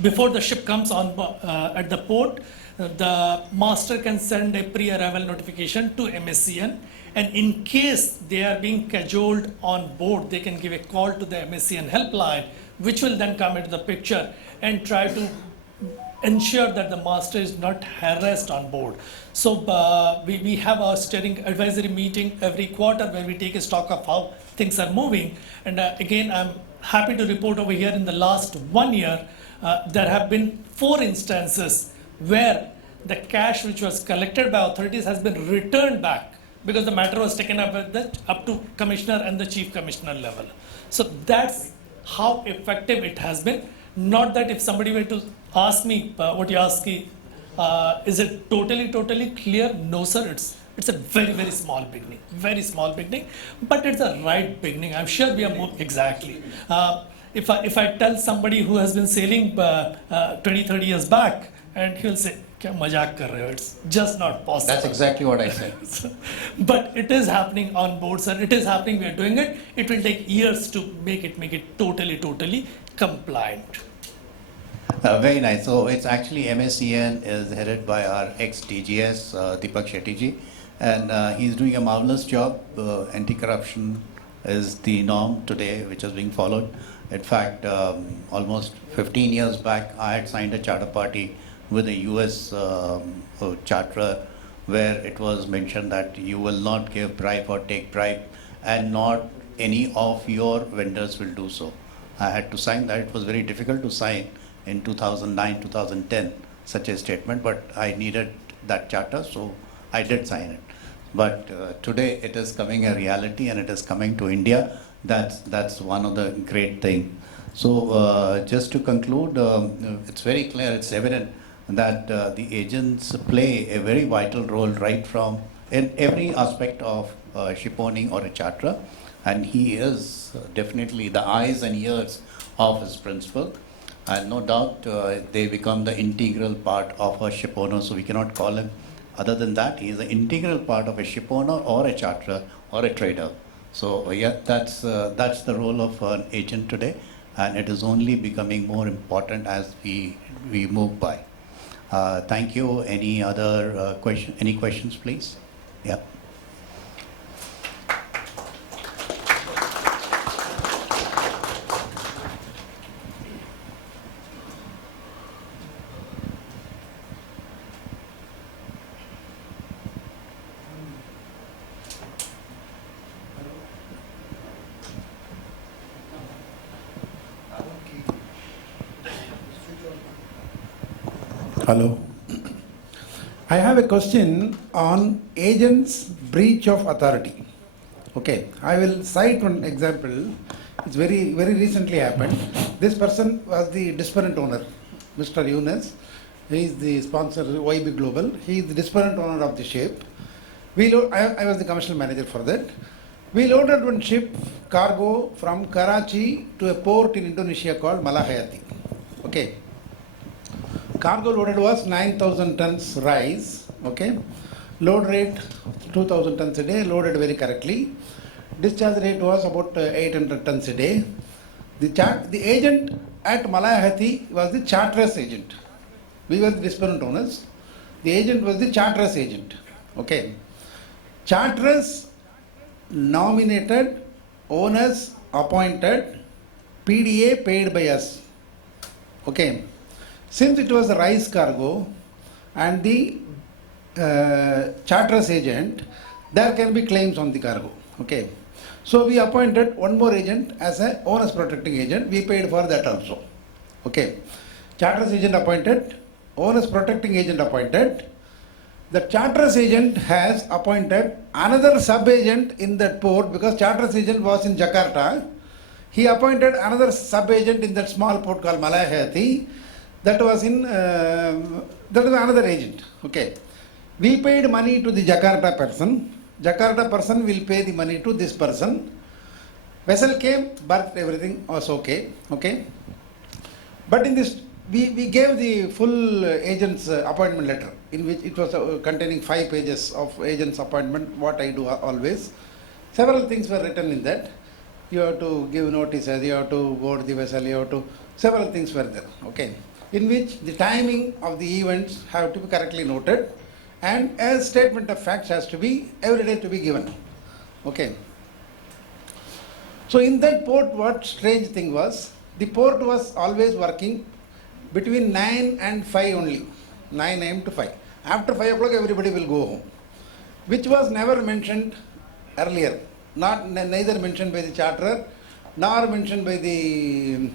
before the ship comes on at the port, the master can send a pre-arrival notification to MACN, and in case they are being cajoled on board, they can give a call to the MACN helpline, which will then come into the picture and try to ensure that the master is not harassed on board. So we have our steering advisory meeting every quarter where we take a stock of how things are moving. And again, I'm happy to report over here in the last 1 year, there have been 4 instances where the cash which was collected by authorities has been returned back because the matter was taken up with up to commissioner and the chief commissioner level. So that's how effective it has been. Not that if somebody were to ask me what you ask, is it totally clear? No, sir. It's a very small beginning, but it's a right beginning. I'm sure we are more exactly. If I tell somebody who has been sailing 20-30 years back, and he'll say, "Kya mazak kar rahe ho?" It's just not possible. That's exactly what I said. But it is happening on board, sir. It is happening. We are doing it. It will take years to make it totally compliant. Very nice. So it's actually MSCN is headed by our ex-DGS, Deepak Shetty ji, and he's doing a marvelous job. Anti-corruption is the norm today, which is being followed. In fact, almost 15 years back, I had signed a charter party with a US charterer where it was mentioned that you will not give bribe or take bribe, and not any of your vendors will do so. I had to sign that. It was very difficult to sign in 2009, 2010, such a statement, but I needed that charter, so I did sign it. But today it is coming a reality and it is coming to India. That's one of the great things. So just to conclude, it's very clear, it's evident that the agents play a very vital role right from in every aspect of ship owning or a charterer, and he is definitely the eyes and ears of his principal. And no doubt they become the integral part of a ship owner, so we cannot call him other than that. He is an integral part of a ship owner or a charterer or a trader. So yeah, that's the role of an agent today, and it is only becoming more important as we move by. Thank you. Any other question? Any questions, please? Yeah. Hello. I have a question on agents' breach of authority. Okay, I will cite one example. It's very recently happened. This person was the disparate owner, Mr. Yunus. He is the sponsor, YB Global. He is the disparate owner of the ship. I was the commercial manager for that. We loaded one ship cargo from Karachi to a port in Indonesia called Malahayati. Okay. Cargo loaded was 9,000 tons rice. Okay. Load rate 2000 tons a day, loaded very correctly. Discharge rate was about 800 tons a day. The agent at Malayahati was the charterers agent. We were the disparate owners. The agent was the charterers agent. Okay. Charterers nominated, owners appointed, PDA paid by us. Okay. Since it was a rice cargo and the charterers agent, there can be claims on the cargo. Okay. So we appointed one more agent as a owners protecting agent. We paid for that also. Okay. Charterers agent appointed, owners protecting agent appointed. The charterers agent has appointed another sub-agent in that port because charterers agent was in Jakarta. He appointed another sub-agent in that small port called Malayahati. That was another agent. Okay. We paid money to the Jakarta person. Jakarta person will pay the money to this person. Vessel came, berthed, everything was okay. Okay. But in this, we gave the full agent's appointment letter, in which it was containing 5 pages of agent's appointment, what I do always. Several things were written in that. You have to give notices, you have to board the vessel, you have to, several things were there. Okay. In which the timing of the events have to be correctly noted, and a statement of facts has to be every day to be given. Okay. So in that port, what strange thing was, the port was always working between 9 and 5 only, 9 am to 5. After 5 o'clock, everybody will go home, which was never mentioned earlier, neither mentioned by the charterer, nor mentioned by the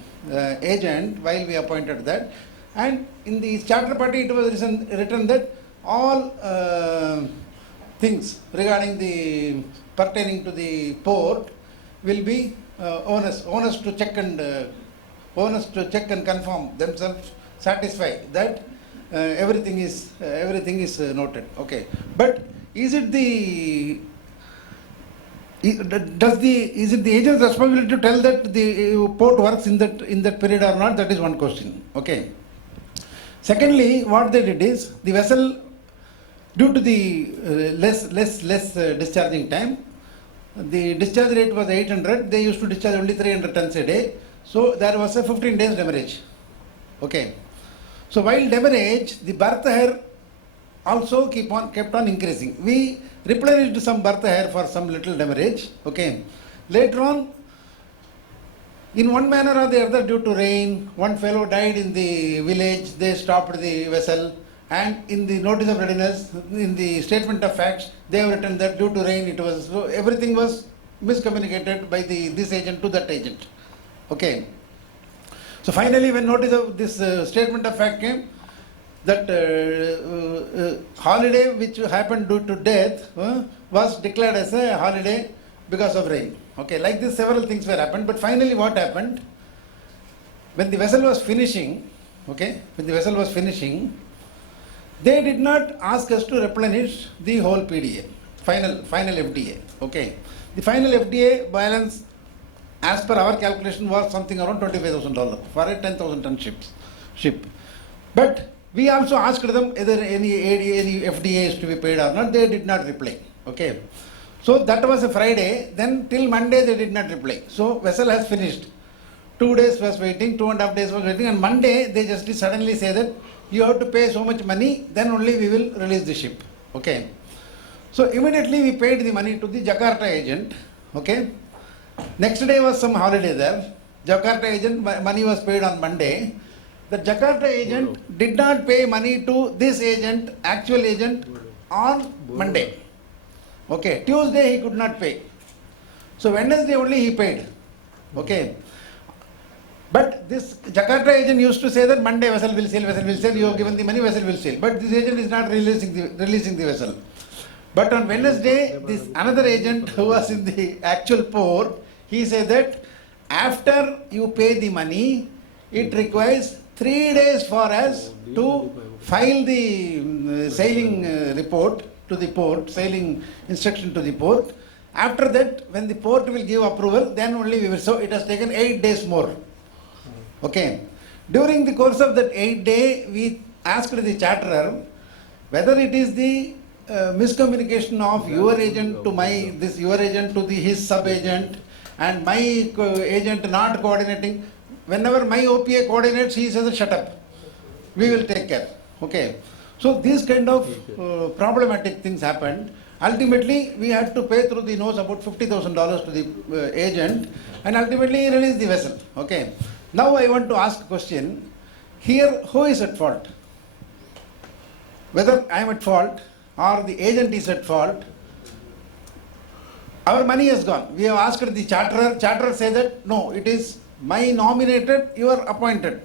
agent while we appointed that. And in the charter party, it was written that all things regarding the pertaining to the port will be owners to check and confirm themselves, satisfy that everything is noted. Okay, but is it the agent's responsibility to tell that the port works in that period or not? That is one question. Okay. Secondly, what they did is the vessel, due to the less discharging time, the discharge rate was 800. They used to discharge only 300 tons a day. So there was a 15 days demurrage. Okay. So while demurrage, the berth hire also kept on increasing. We replenished some berth hire for some little demurrage. Okay. Later on, in one manner or the other, due to rain, one fellow died in the village. They stopped the vessel, and in the notice of readiness, in the statement of facts, they have written that due to rain it was, so everything was miscommunicated by this agent to that agent. Okay. So finally, when notice of this statement of fact came, that holiday which happened due to death was declared as a holiday because of rain. Okay, like this several things were happened, but finally what happened, when the vessel was finishing, okay, they did not ask us to replenish the whole PDA, final FDA. Okay, the final FDA balance as per our calculation was something around $25,000 for a 10,000 ton ship. But we also asked them whether any FDA is to be paid or not. They did not reply. Okay. So that was a Friday. Then till Monday they did not reply. So vessel has finished. 2 days was waiting, 2.5 days was waiting, and Monday they just suddenly say that you have to pay so much money, then only we will release the ship. Okay. So immediately we paid the money to the Jakarta agent. Okay. Next day was some holiday there. Jakarta agent money was paid on Monday. The Jakarta agent did not pay money to this agent, actual agent, on Monday. Okay, Tuesday he could not pay. So Wednesday only he paid. Okay. But this Jakarta agent used to say that Monday vessel will sail, you have given the money, vessel will sail. But this agent is not releasing the vessel. But on Wednesday, this another agent who was in the actual port, he said that after you pay the money, it requires 3 days for us to file the sailing report to the port, sailing instruction to the port. After that, when the port will give approval, then only we will. So it has taken 8 days more. Okay. During the course of that 8 day, we asked the charterer whether it is the miscommunication of your agent to your agent to his sub agent, and my agent not coordinating. Whenever my OPA coordinates, he says, shut up, we will take care. Okay. So these kind of problematic things happened. Ultimately, we had to pay through the nose about $50,000 to the agent, and ultimately he released the vessel. Okay. Now I want to ask a question. Here, who is at fault? Whether I am at fault or the agent is at fault, our money has gone. We have asked the charterer. Charterer says that no, it is my nominated, you are appointed.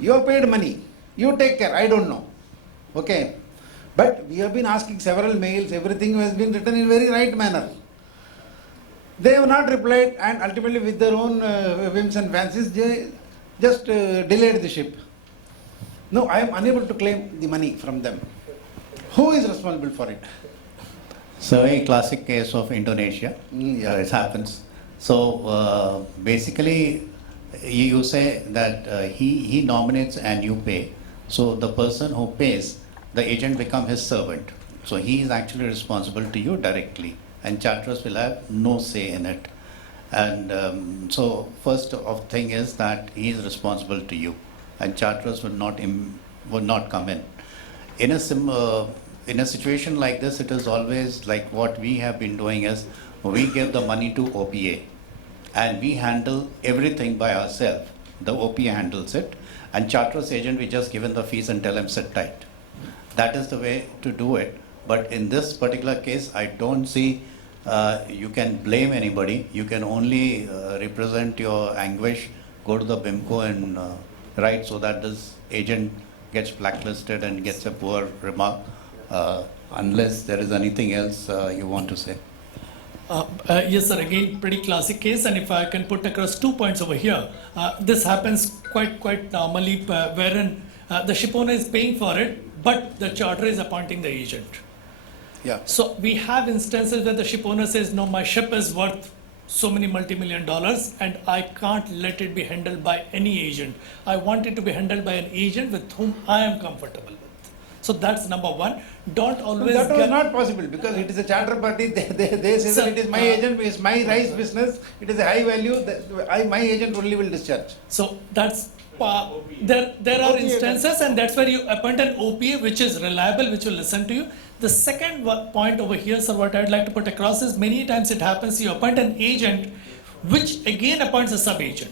You have paid money. You take care. I don't know. Okay. But we have been asking several mails. Everything has been written in very right manner. They have not replied, and ultimately with their own whims and fancies, they just delayed the ship. No, I am unable to claim the money from them. Who is responsible for it? So a classic case of Indonesia. Yeah. It happens. So basically, you say that he nominates and you pay. So the person who pays, the agent become his servant. So he is actually responsible to you directly, and charterers will have no say in it. And so first of thing is that he is responsible to you, and charterers would not come in. In a situation like this, it is always like what we have been doing is we give the money to OPA, and we handle everything by ourselves. The OPA handles it, and charterers agent we just give him the fees and tell him sit tight. That is the way to do it. But in this particular case, I don't see you can blame anybody. You can only represent your anguish, go to the BIMCO and write so that this agent gets blacklisted and gets a poor remark, unless there is anything else you want to say. Yes, sir. Again, pretty classic case. And if I can put across 2 points over here, this happens quite normally, wherein the ship owner is paying for it, but the charterer is appointing the agent. Yeah. So we have instances where the ship owner says, no, my ship is worth so many multi-million dollars and I can't let it be handled by any agent. I want it to be handled by an agent with whom I am comfortable with. So that's number one. Don't always That was not possible because it is a charter party. They say that it is my agent, it's my rice business, it is a high value, my agent only will discharge. So that's there are instances, and that's where you appoint an OPA which is reliable, which will listen to you. The second point over here, sir, what I'd like to put across is many times it happens you appoint an agent which again appoints a sub-agent.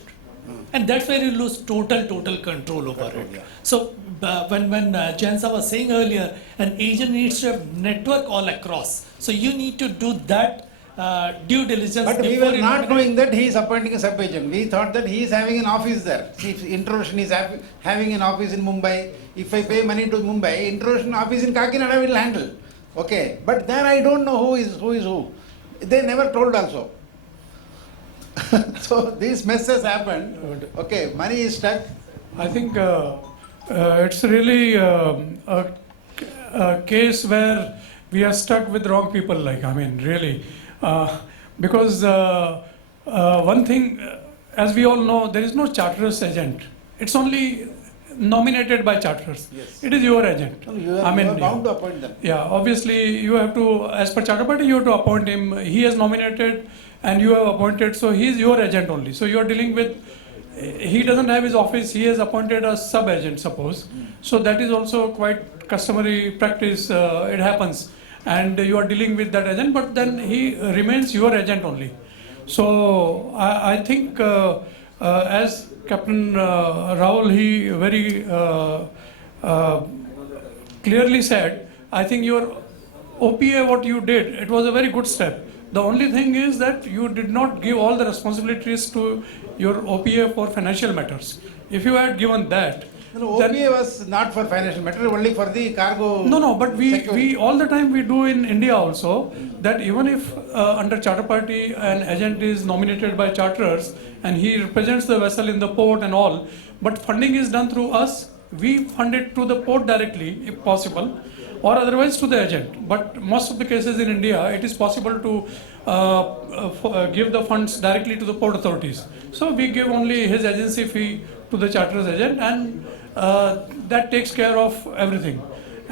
And that's where you lose total control over it. Yeah. So when Jansa was saying earlier, an agent needs to have network all across. So you need to do that due diligence. But we before were you not nominate. knowing that he is appointing a sub-agent. We thought that he is having an office there. See, if Intrusion is having an office in Mumbai, if I pay money to Mumbai, Intrusion office in Kakinada will handle. Okay, but there I don't know who is who. They never told also. So these messes happened. Okay, money is stuck. I think it's really a case where we are stuck with wrong people, like, I mean, really. Because one thing, as we all know, there is no charterers agent. It's only nominated by charterers. Yes. It is your agent. No, you are bound to appoint them. Yeah, obviously you have to, as per charter party, you have to appoint him. He has nominated and you have appointed, so he is your agent only. So you are dealing with, he doesn't have his office, he has appointed a sub-agent, suppose. So that is also quite customary practice, it happens. And you are dealing with that agent, but then he remains your agent only. So I think as Captain Rahul, he very clearly said, I think your OPA, what you did, it was a very good step. The only thing is that you did not give all the responsibilities to your OPA for financial matters. If you had given that, No, then- OPA was not for financial matter, only for the cargo. No, but we security. all the time we do in India also that even if under charter party an agent is nominated by charterers and he represents the vessel in the port and all, but funding is done through us, we fund it to the port directly if possible, or otherwise to the agent. But most of the cases in India, it is possible to give the funds directly to the port authorities. So we give only his agency fee to the charterers agent, and that takes care of everything.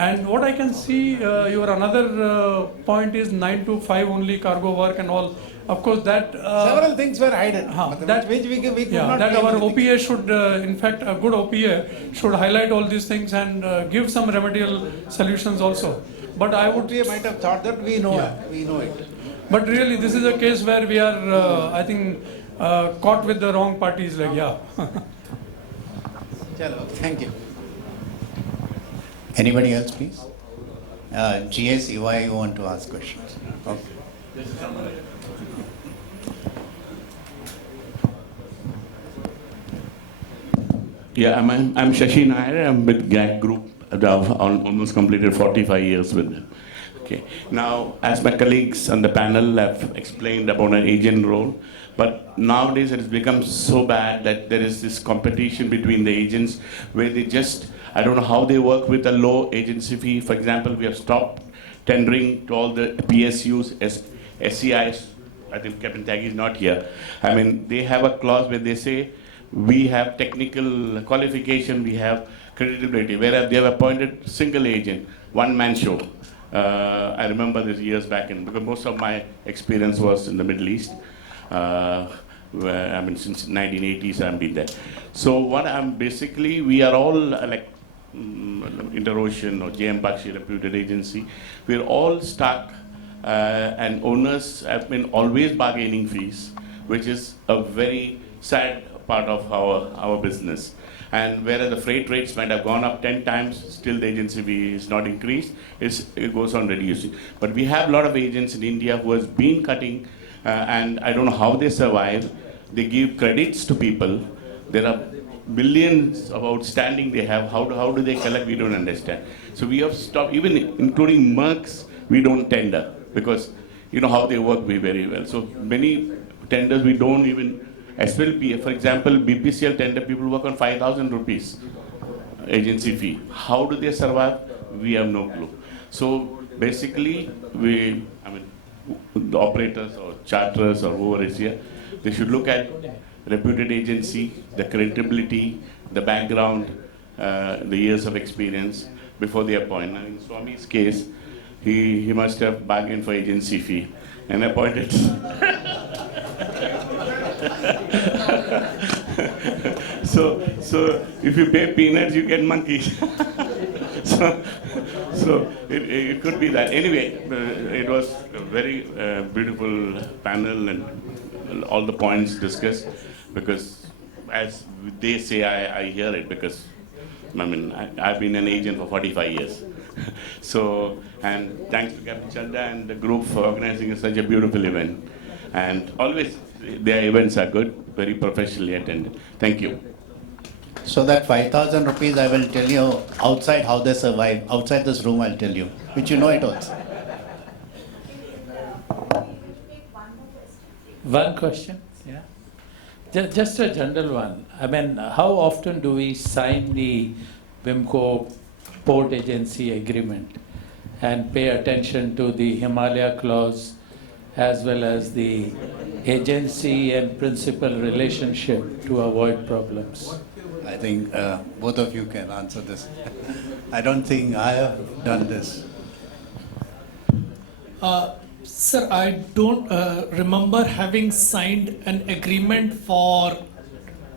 And what I can see, your another point is 9 to 5 only cargo work and all. Of course, that Several things were hidden, that which we could yeah, not that claim our anything. OPA should, in fact, a good OPA should highlight all these things and give some remedial solutions also. But I would, We might have thought that we know Yeah. it. We know it. but really, this is a case where we are, I think, caught with the wrong parties. Like, yeah. Chalo, thank you. Anybody else, please? GS, EY, you want to ask questions? Okay. Yeah, I'm Shashi Nair. I'm with GAG Group. I've almost completed 45 years with them. Okay. Now, as my colleagues on the panel have explained about an agent role, but nowadays it has become so bad that there is this competition between the agents where they just, I don't know how they work with a low agency fee. For example, we have stopped tendering to all the PSUs, SCIs. I think Captain Taggi is not here. I mean, they have a clause where they say, we have technical qualification, we have credibility, whereas they have appointed single agent, one-man show. I remember this years back, because most of my experience was in the Middle East. Where, I mean, since 1980s I've been there. So what I'm basically, we are all like InterOcean or JM Bakshi reputed agency. We're all stuck, and owners have been always bargaining fees, which is a very sad part of our business. And whereas the freight rates might have gone up 10 times, still the agency fee is not increased, it goes on reducing. But we have a lot of agents in India who has been cutting, and I don't know how they survive. They give credits to people. There are billions of outstanding they have. How do they collect? We don't understand. So we have stopped, even including Mercs, we don't tender, because you know how they work very well. So many tenders we don't even, SLP, for example, BPCL tender, people work on 5,000 rupees agency fee. How do they survive? We have no clue. So basically, the operators or charterers or whoever is here, they should look at reputed agency, the credibility, the background, the years of experience before they appoint. Now, in Swami's case, he must have bargained for agency fee and appointed. So if you pay peanuts, you get monkeys. so it could be that. Anyway, it was a very beautiful panel and all the points discussed, because as they say, I hear it, because I mean, I've been an agent for 45 years. So, and thanks to Captain Chanda and the group for organizing such a beautiful event. And always, their events are good, very professionally attended. Thank you. So that 5,000 rupees, I will tell you outside how they survive. Outside this room, I'll tell you, which you know it also. One question, yeah. Just a general one. I mean, how often do we sign the WIMCO port agency agreement and pay attention to the Himalaya clause as well as the agency and principal relationship to avoid problems? I think both of you can answer this. I don't think I have done this. Sir, I don't remember having signed an agreement for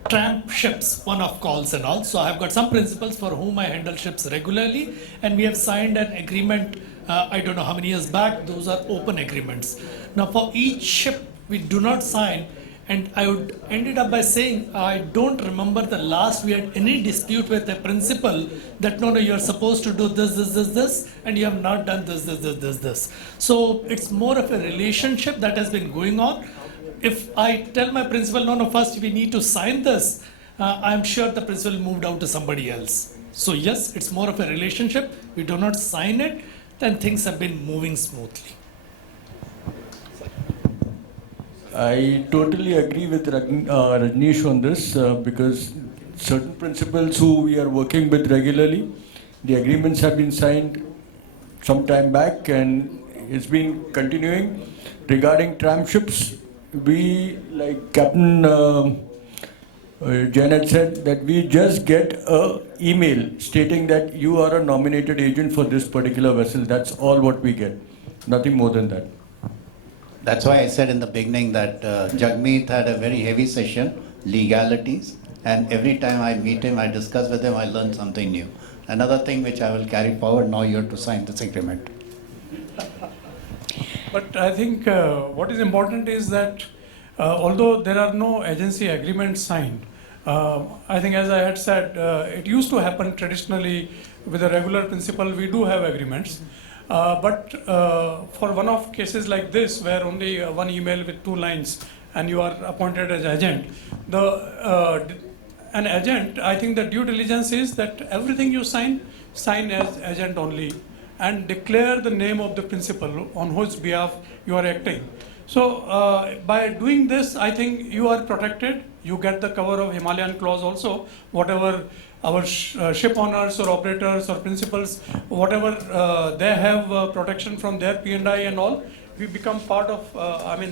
tramp ships, one-off calls and all. So I've got some principals for whom I handle ships regularly, and we have signed an agreement, I don't know how many years back. Those are open agreements. Now for each ship, we do not sign, and I would ended up by saying, I don't remember the last we had any dispute with a principal that no, you're supposed to do this, and you have not done this. So it's more of a relationship that has been going on. If I tell my principal, no, first we need to sign this, I'm sure the principal moved out to somebody else. So yes, it's more of a relationship. We do not sign it, then things have been moving smoothly. I totally agree with Rajneesh on this, because certain principals who we are working with regularly, the agreements have been signed some time back and it's been continuing. Regarding tramp ships, we, like Captain Janet said that we just get a email stating that you are a nominated agent for this particular vessel. That's all what we get. Nothing more than that. That's why I said in the beginning that Jagmeet had a very heavy session, legalities, and every time I meet him, I discuss with him, I learn something new. Another thing which I will carry forward, now you have to sign this agreement. But I think what is important is that although there are no agency agreements signed, I think as I had said, it used to happen traditionally with a regular principal, we do have agreements. But for one-off cases like this, where only one email with 2 lines and you are appointed as agent, an agent, I think the due diligence is that everything you sign as agent only and declare the name of the principal on whose behalf you are acting. So by doing this, I think you are protected. You get the cover of Himalayan clause also, whatever our ship owners or operators or principals, whatever they have protection from their P&I and all, we become part of,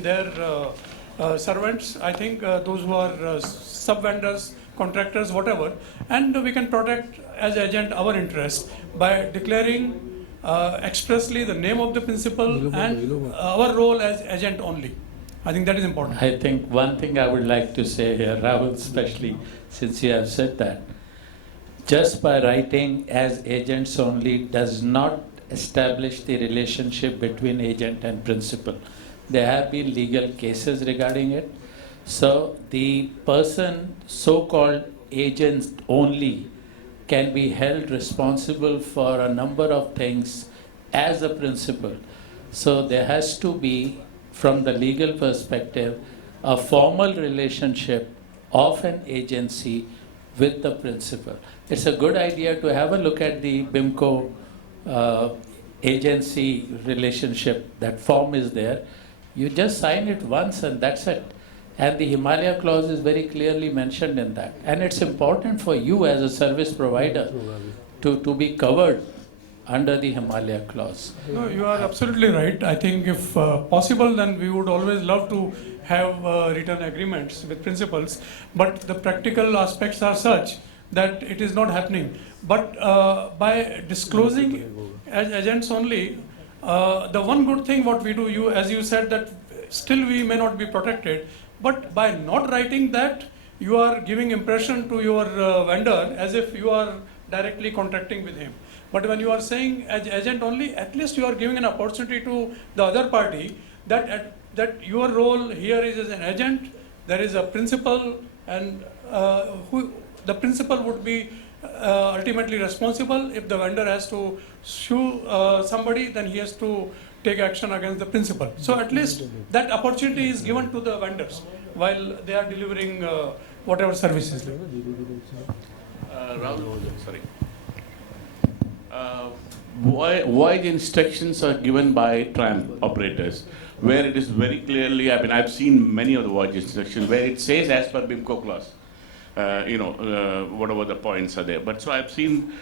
their servants, I think those who are sub-vendors, contractors, whatever, and we can protect as agent our interest by declaring expressly the name of the principal and our role as agent only. I think that is important. I think one thing I would like to say here, Rahul, especially since you have said that, just by writing as agents only does not establish the relationship between agent and principal. There have been legal cases regarding it. So the person, so-called agent only, can be held responsible for a number of things as a principal. So there has to be, from the legal perspective, a formal relationship of an agency with the principal. It's a good idea to have a look at the BIMCO agency relationship. That form is there. You just sign it once and that's it. And the Himalaya clause is very clearly mentioned in that. And it's important for you as a service provider to be covered under the Himalaya clause. No, you are absolutely right. I think if possible, then we would always love to have written agreements with principals. But the practical aspects are such that it is not happening. But by disclosing as agents only, the one good thing what we do, as you said, that still we may not be protected. But by not writing that, you are giving impression to your vendor as if you are directly contracting with him. But when you are saying as agent only, at least you are giving an opportunity to the other party that your role here is as an agent, there is a principal, and the principal would be ultimately responsible. If the vendor has to sue somebody, then he has to take action against the principal. So at least that opportunity is given to the vendors while they are delivering whatever services. Rahul, sorry. Why the instructions are given by tram operators, where it is very clearly, I've seen many of the voyage instructions where it says as per BIMCO clause, whatever the points are there. But so I've seen,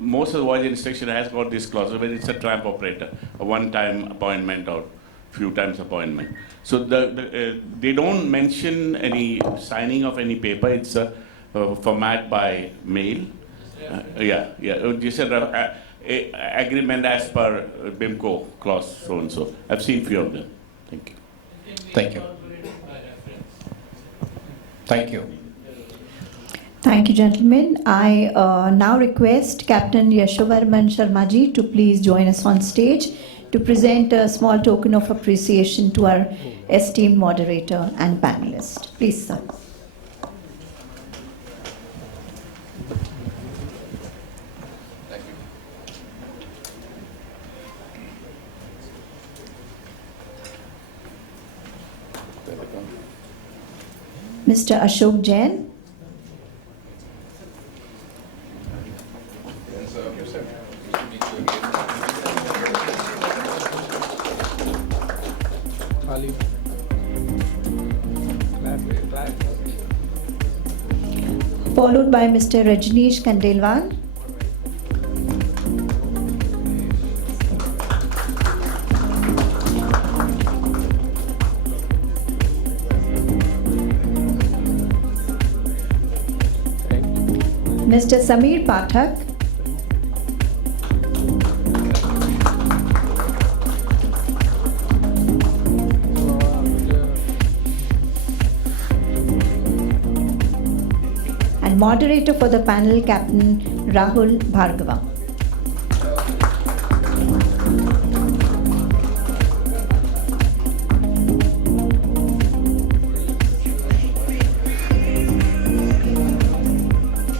most of the voyage instruction has got this clause where it's a tramp operator, a one-time appointment or few times appointment. So they don't mention any signing of any paper. It's a format by mail. Just agreement as per BIMCO clause, so and so. I've seen few of them. Thank you. Thank you. Thank you. Thank you, gentlemen. I now request Captain Yashovarman Sharmaji to please join us on stage to present a small token of appreciation to our esteemed moderator and panelist. Please, sir. Mr. Ashok Jain. Followed by Mr. Rajneesh Kandelwal. Mr. Sameer Pathak. And moderator for the panel, Captain Rahul Bhargava.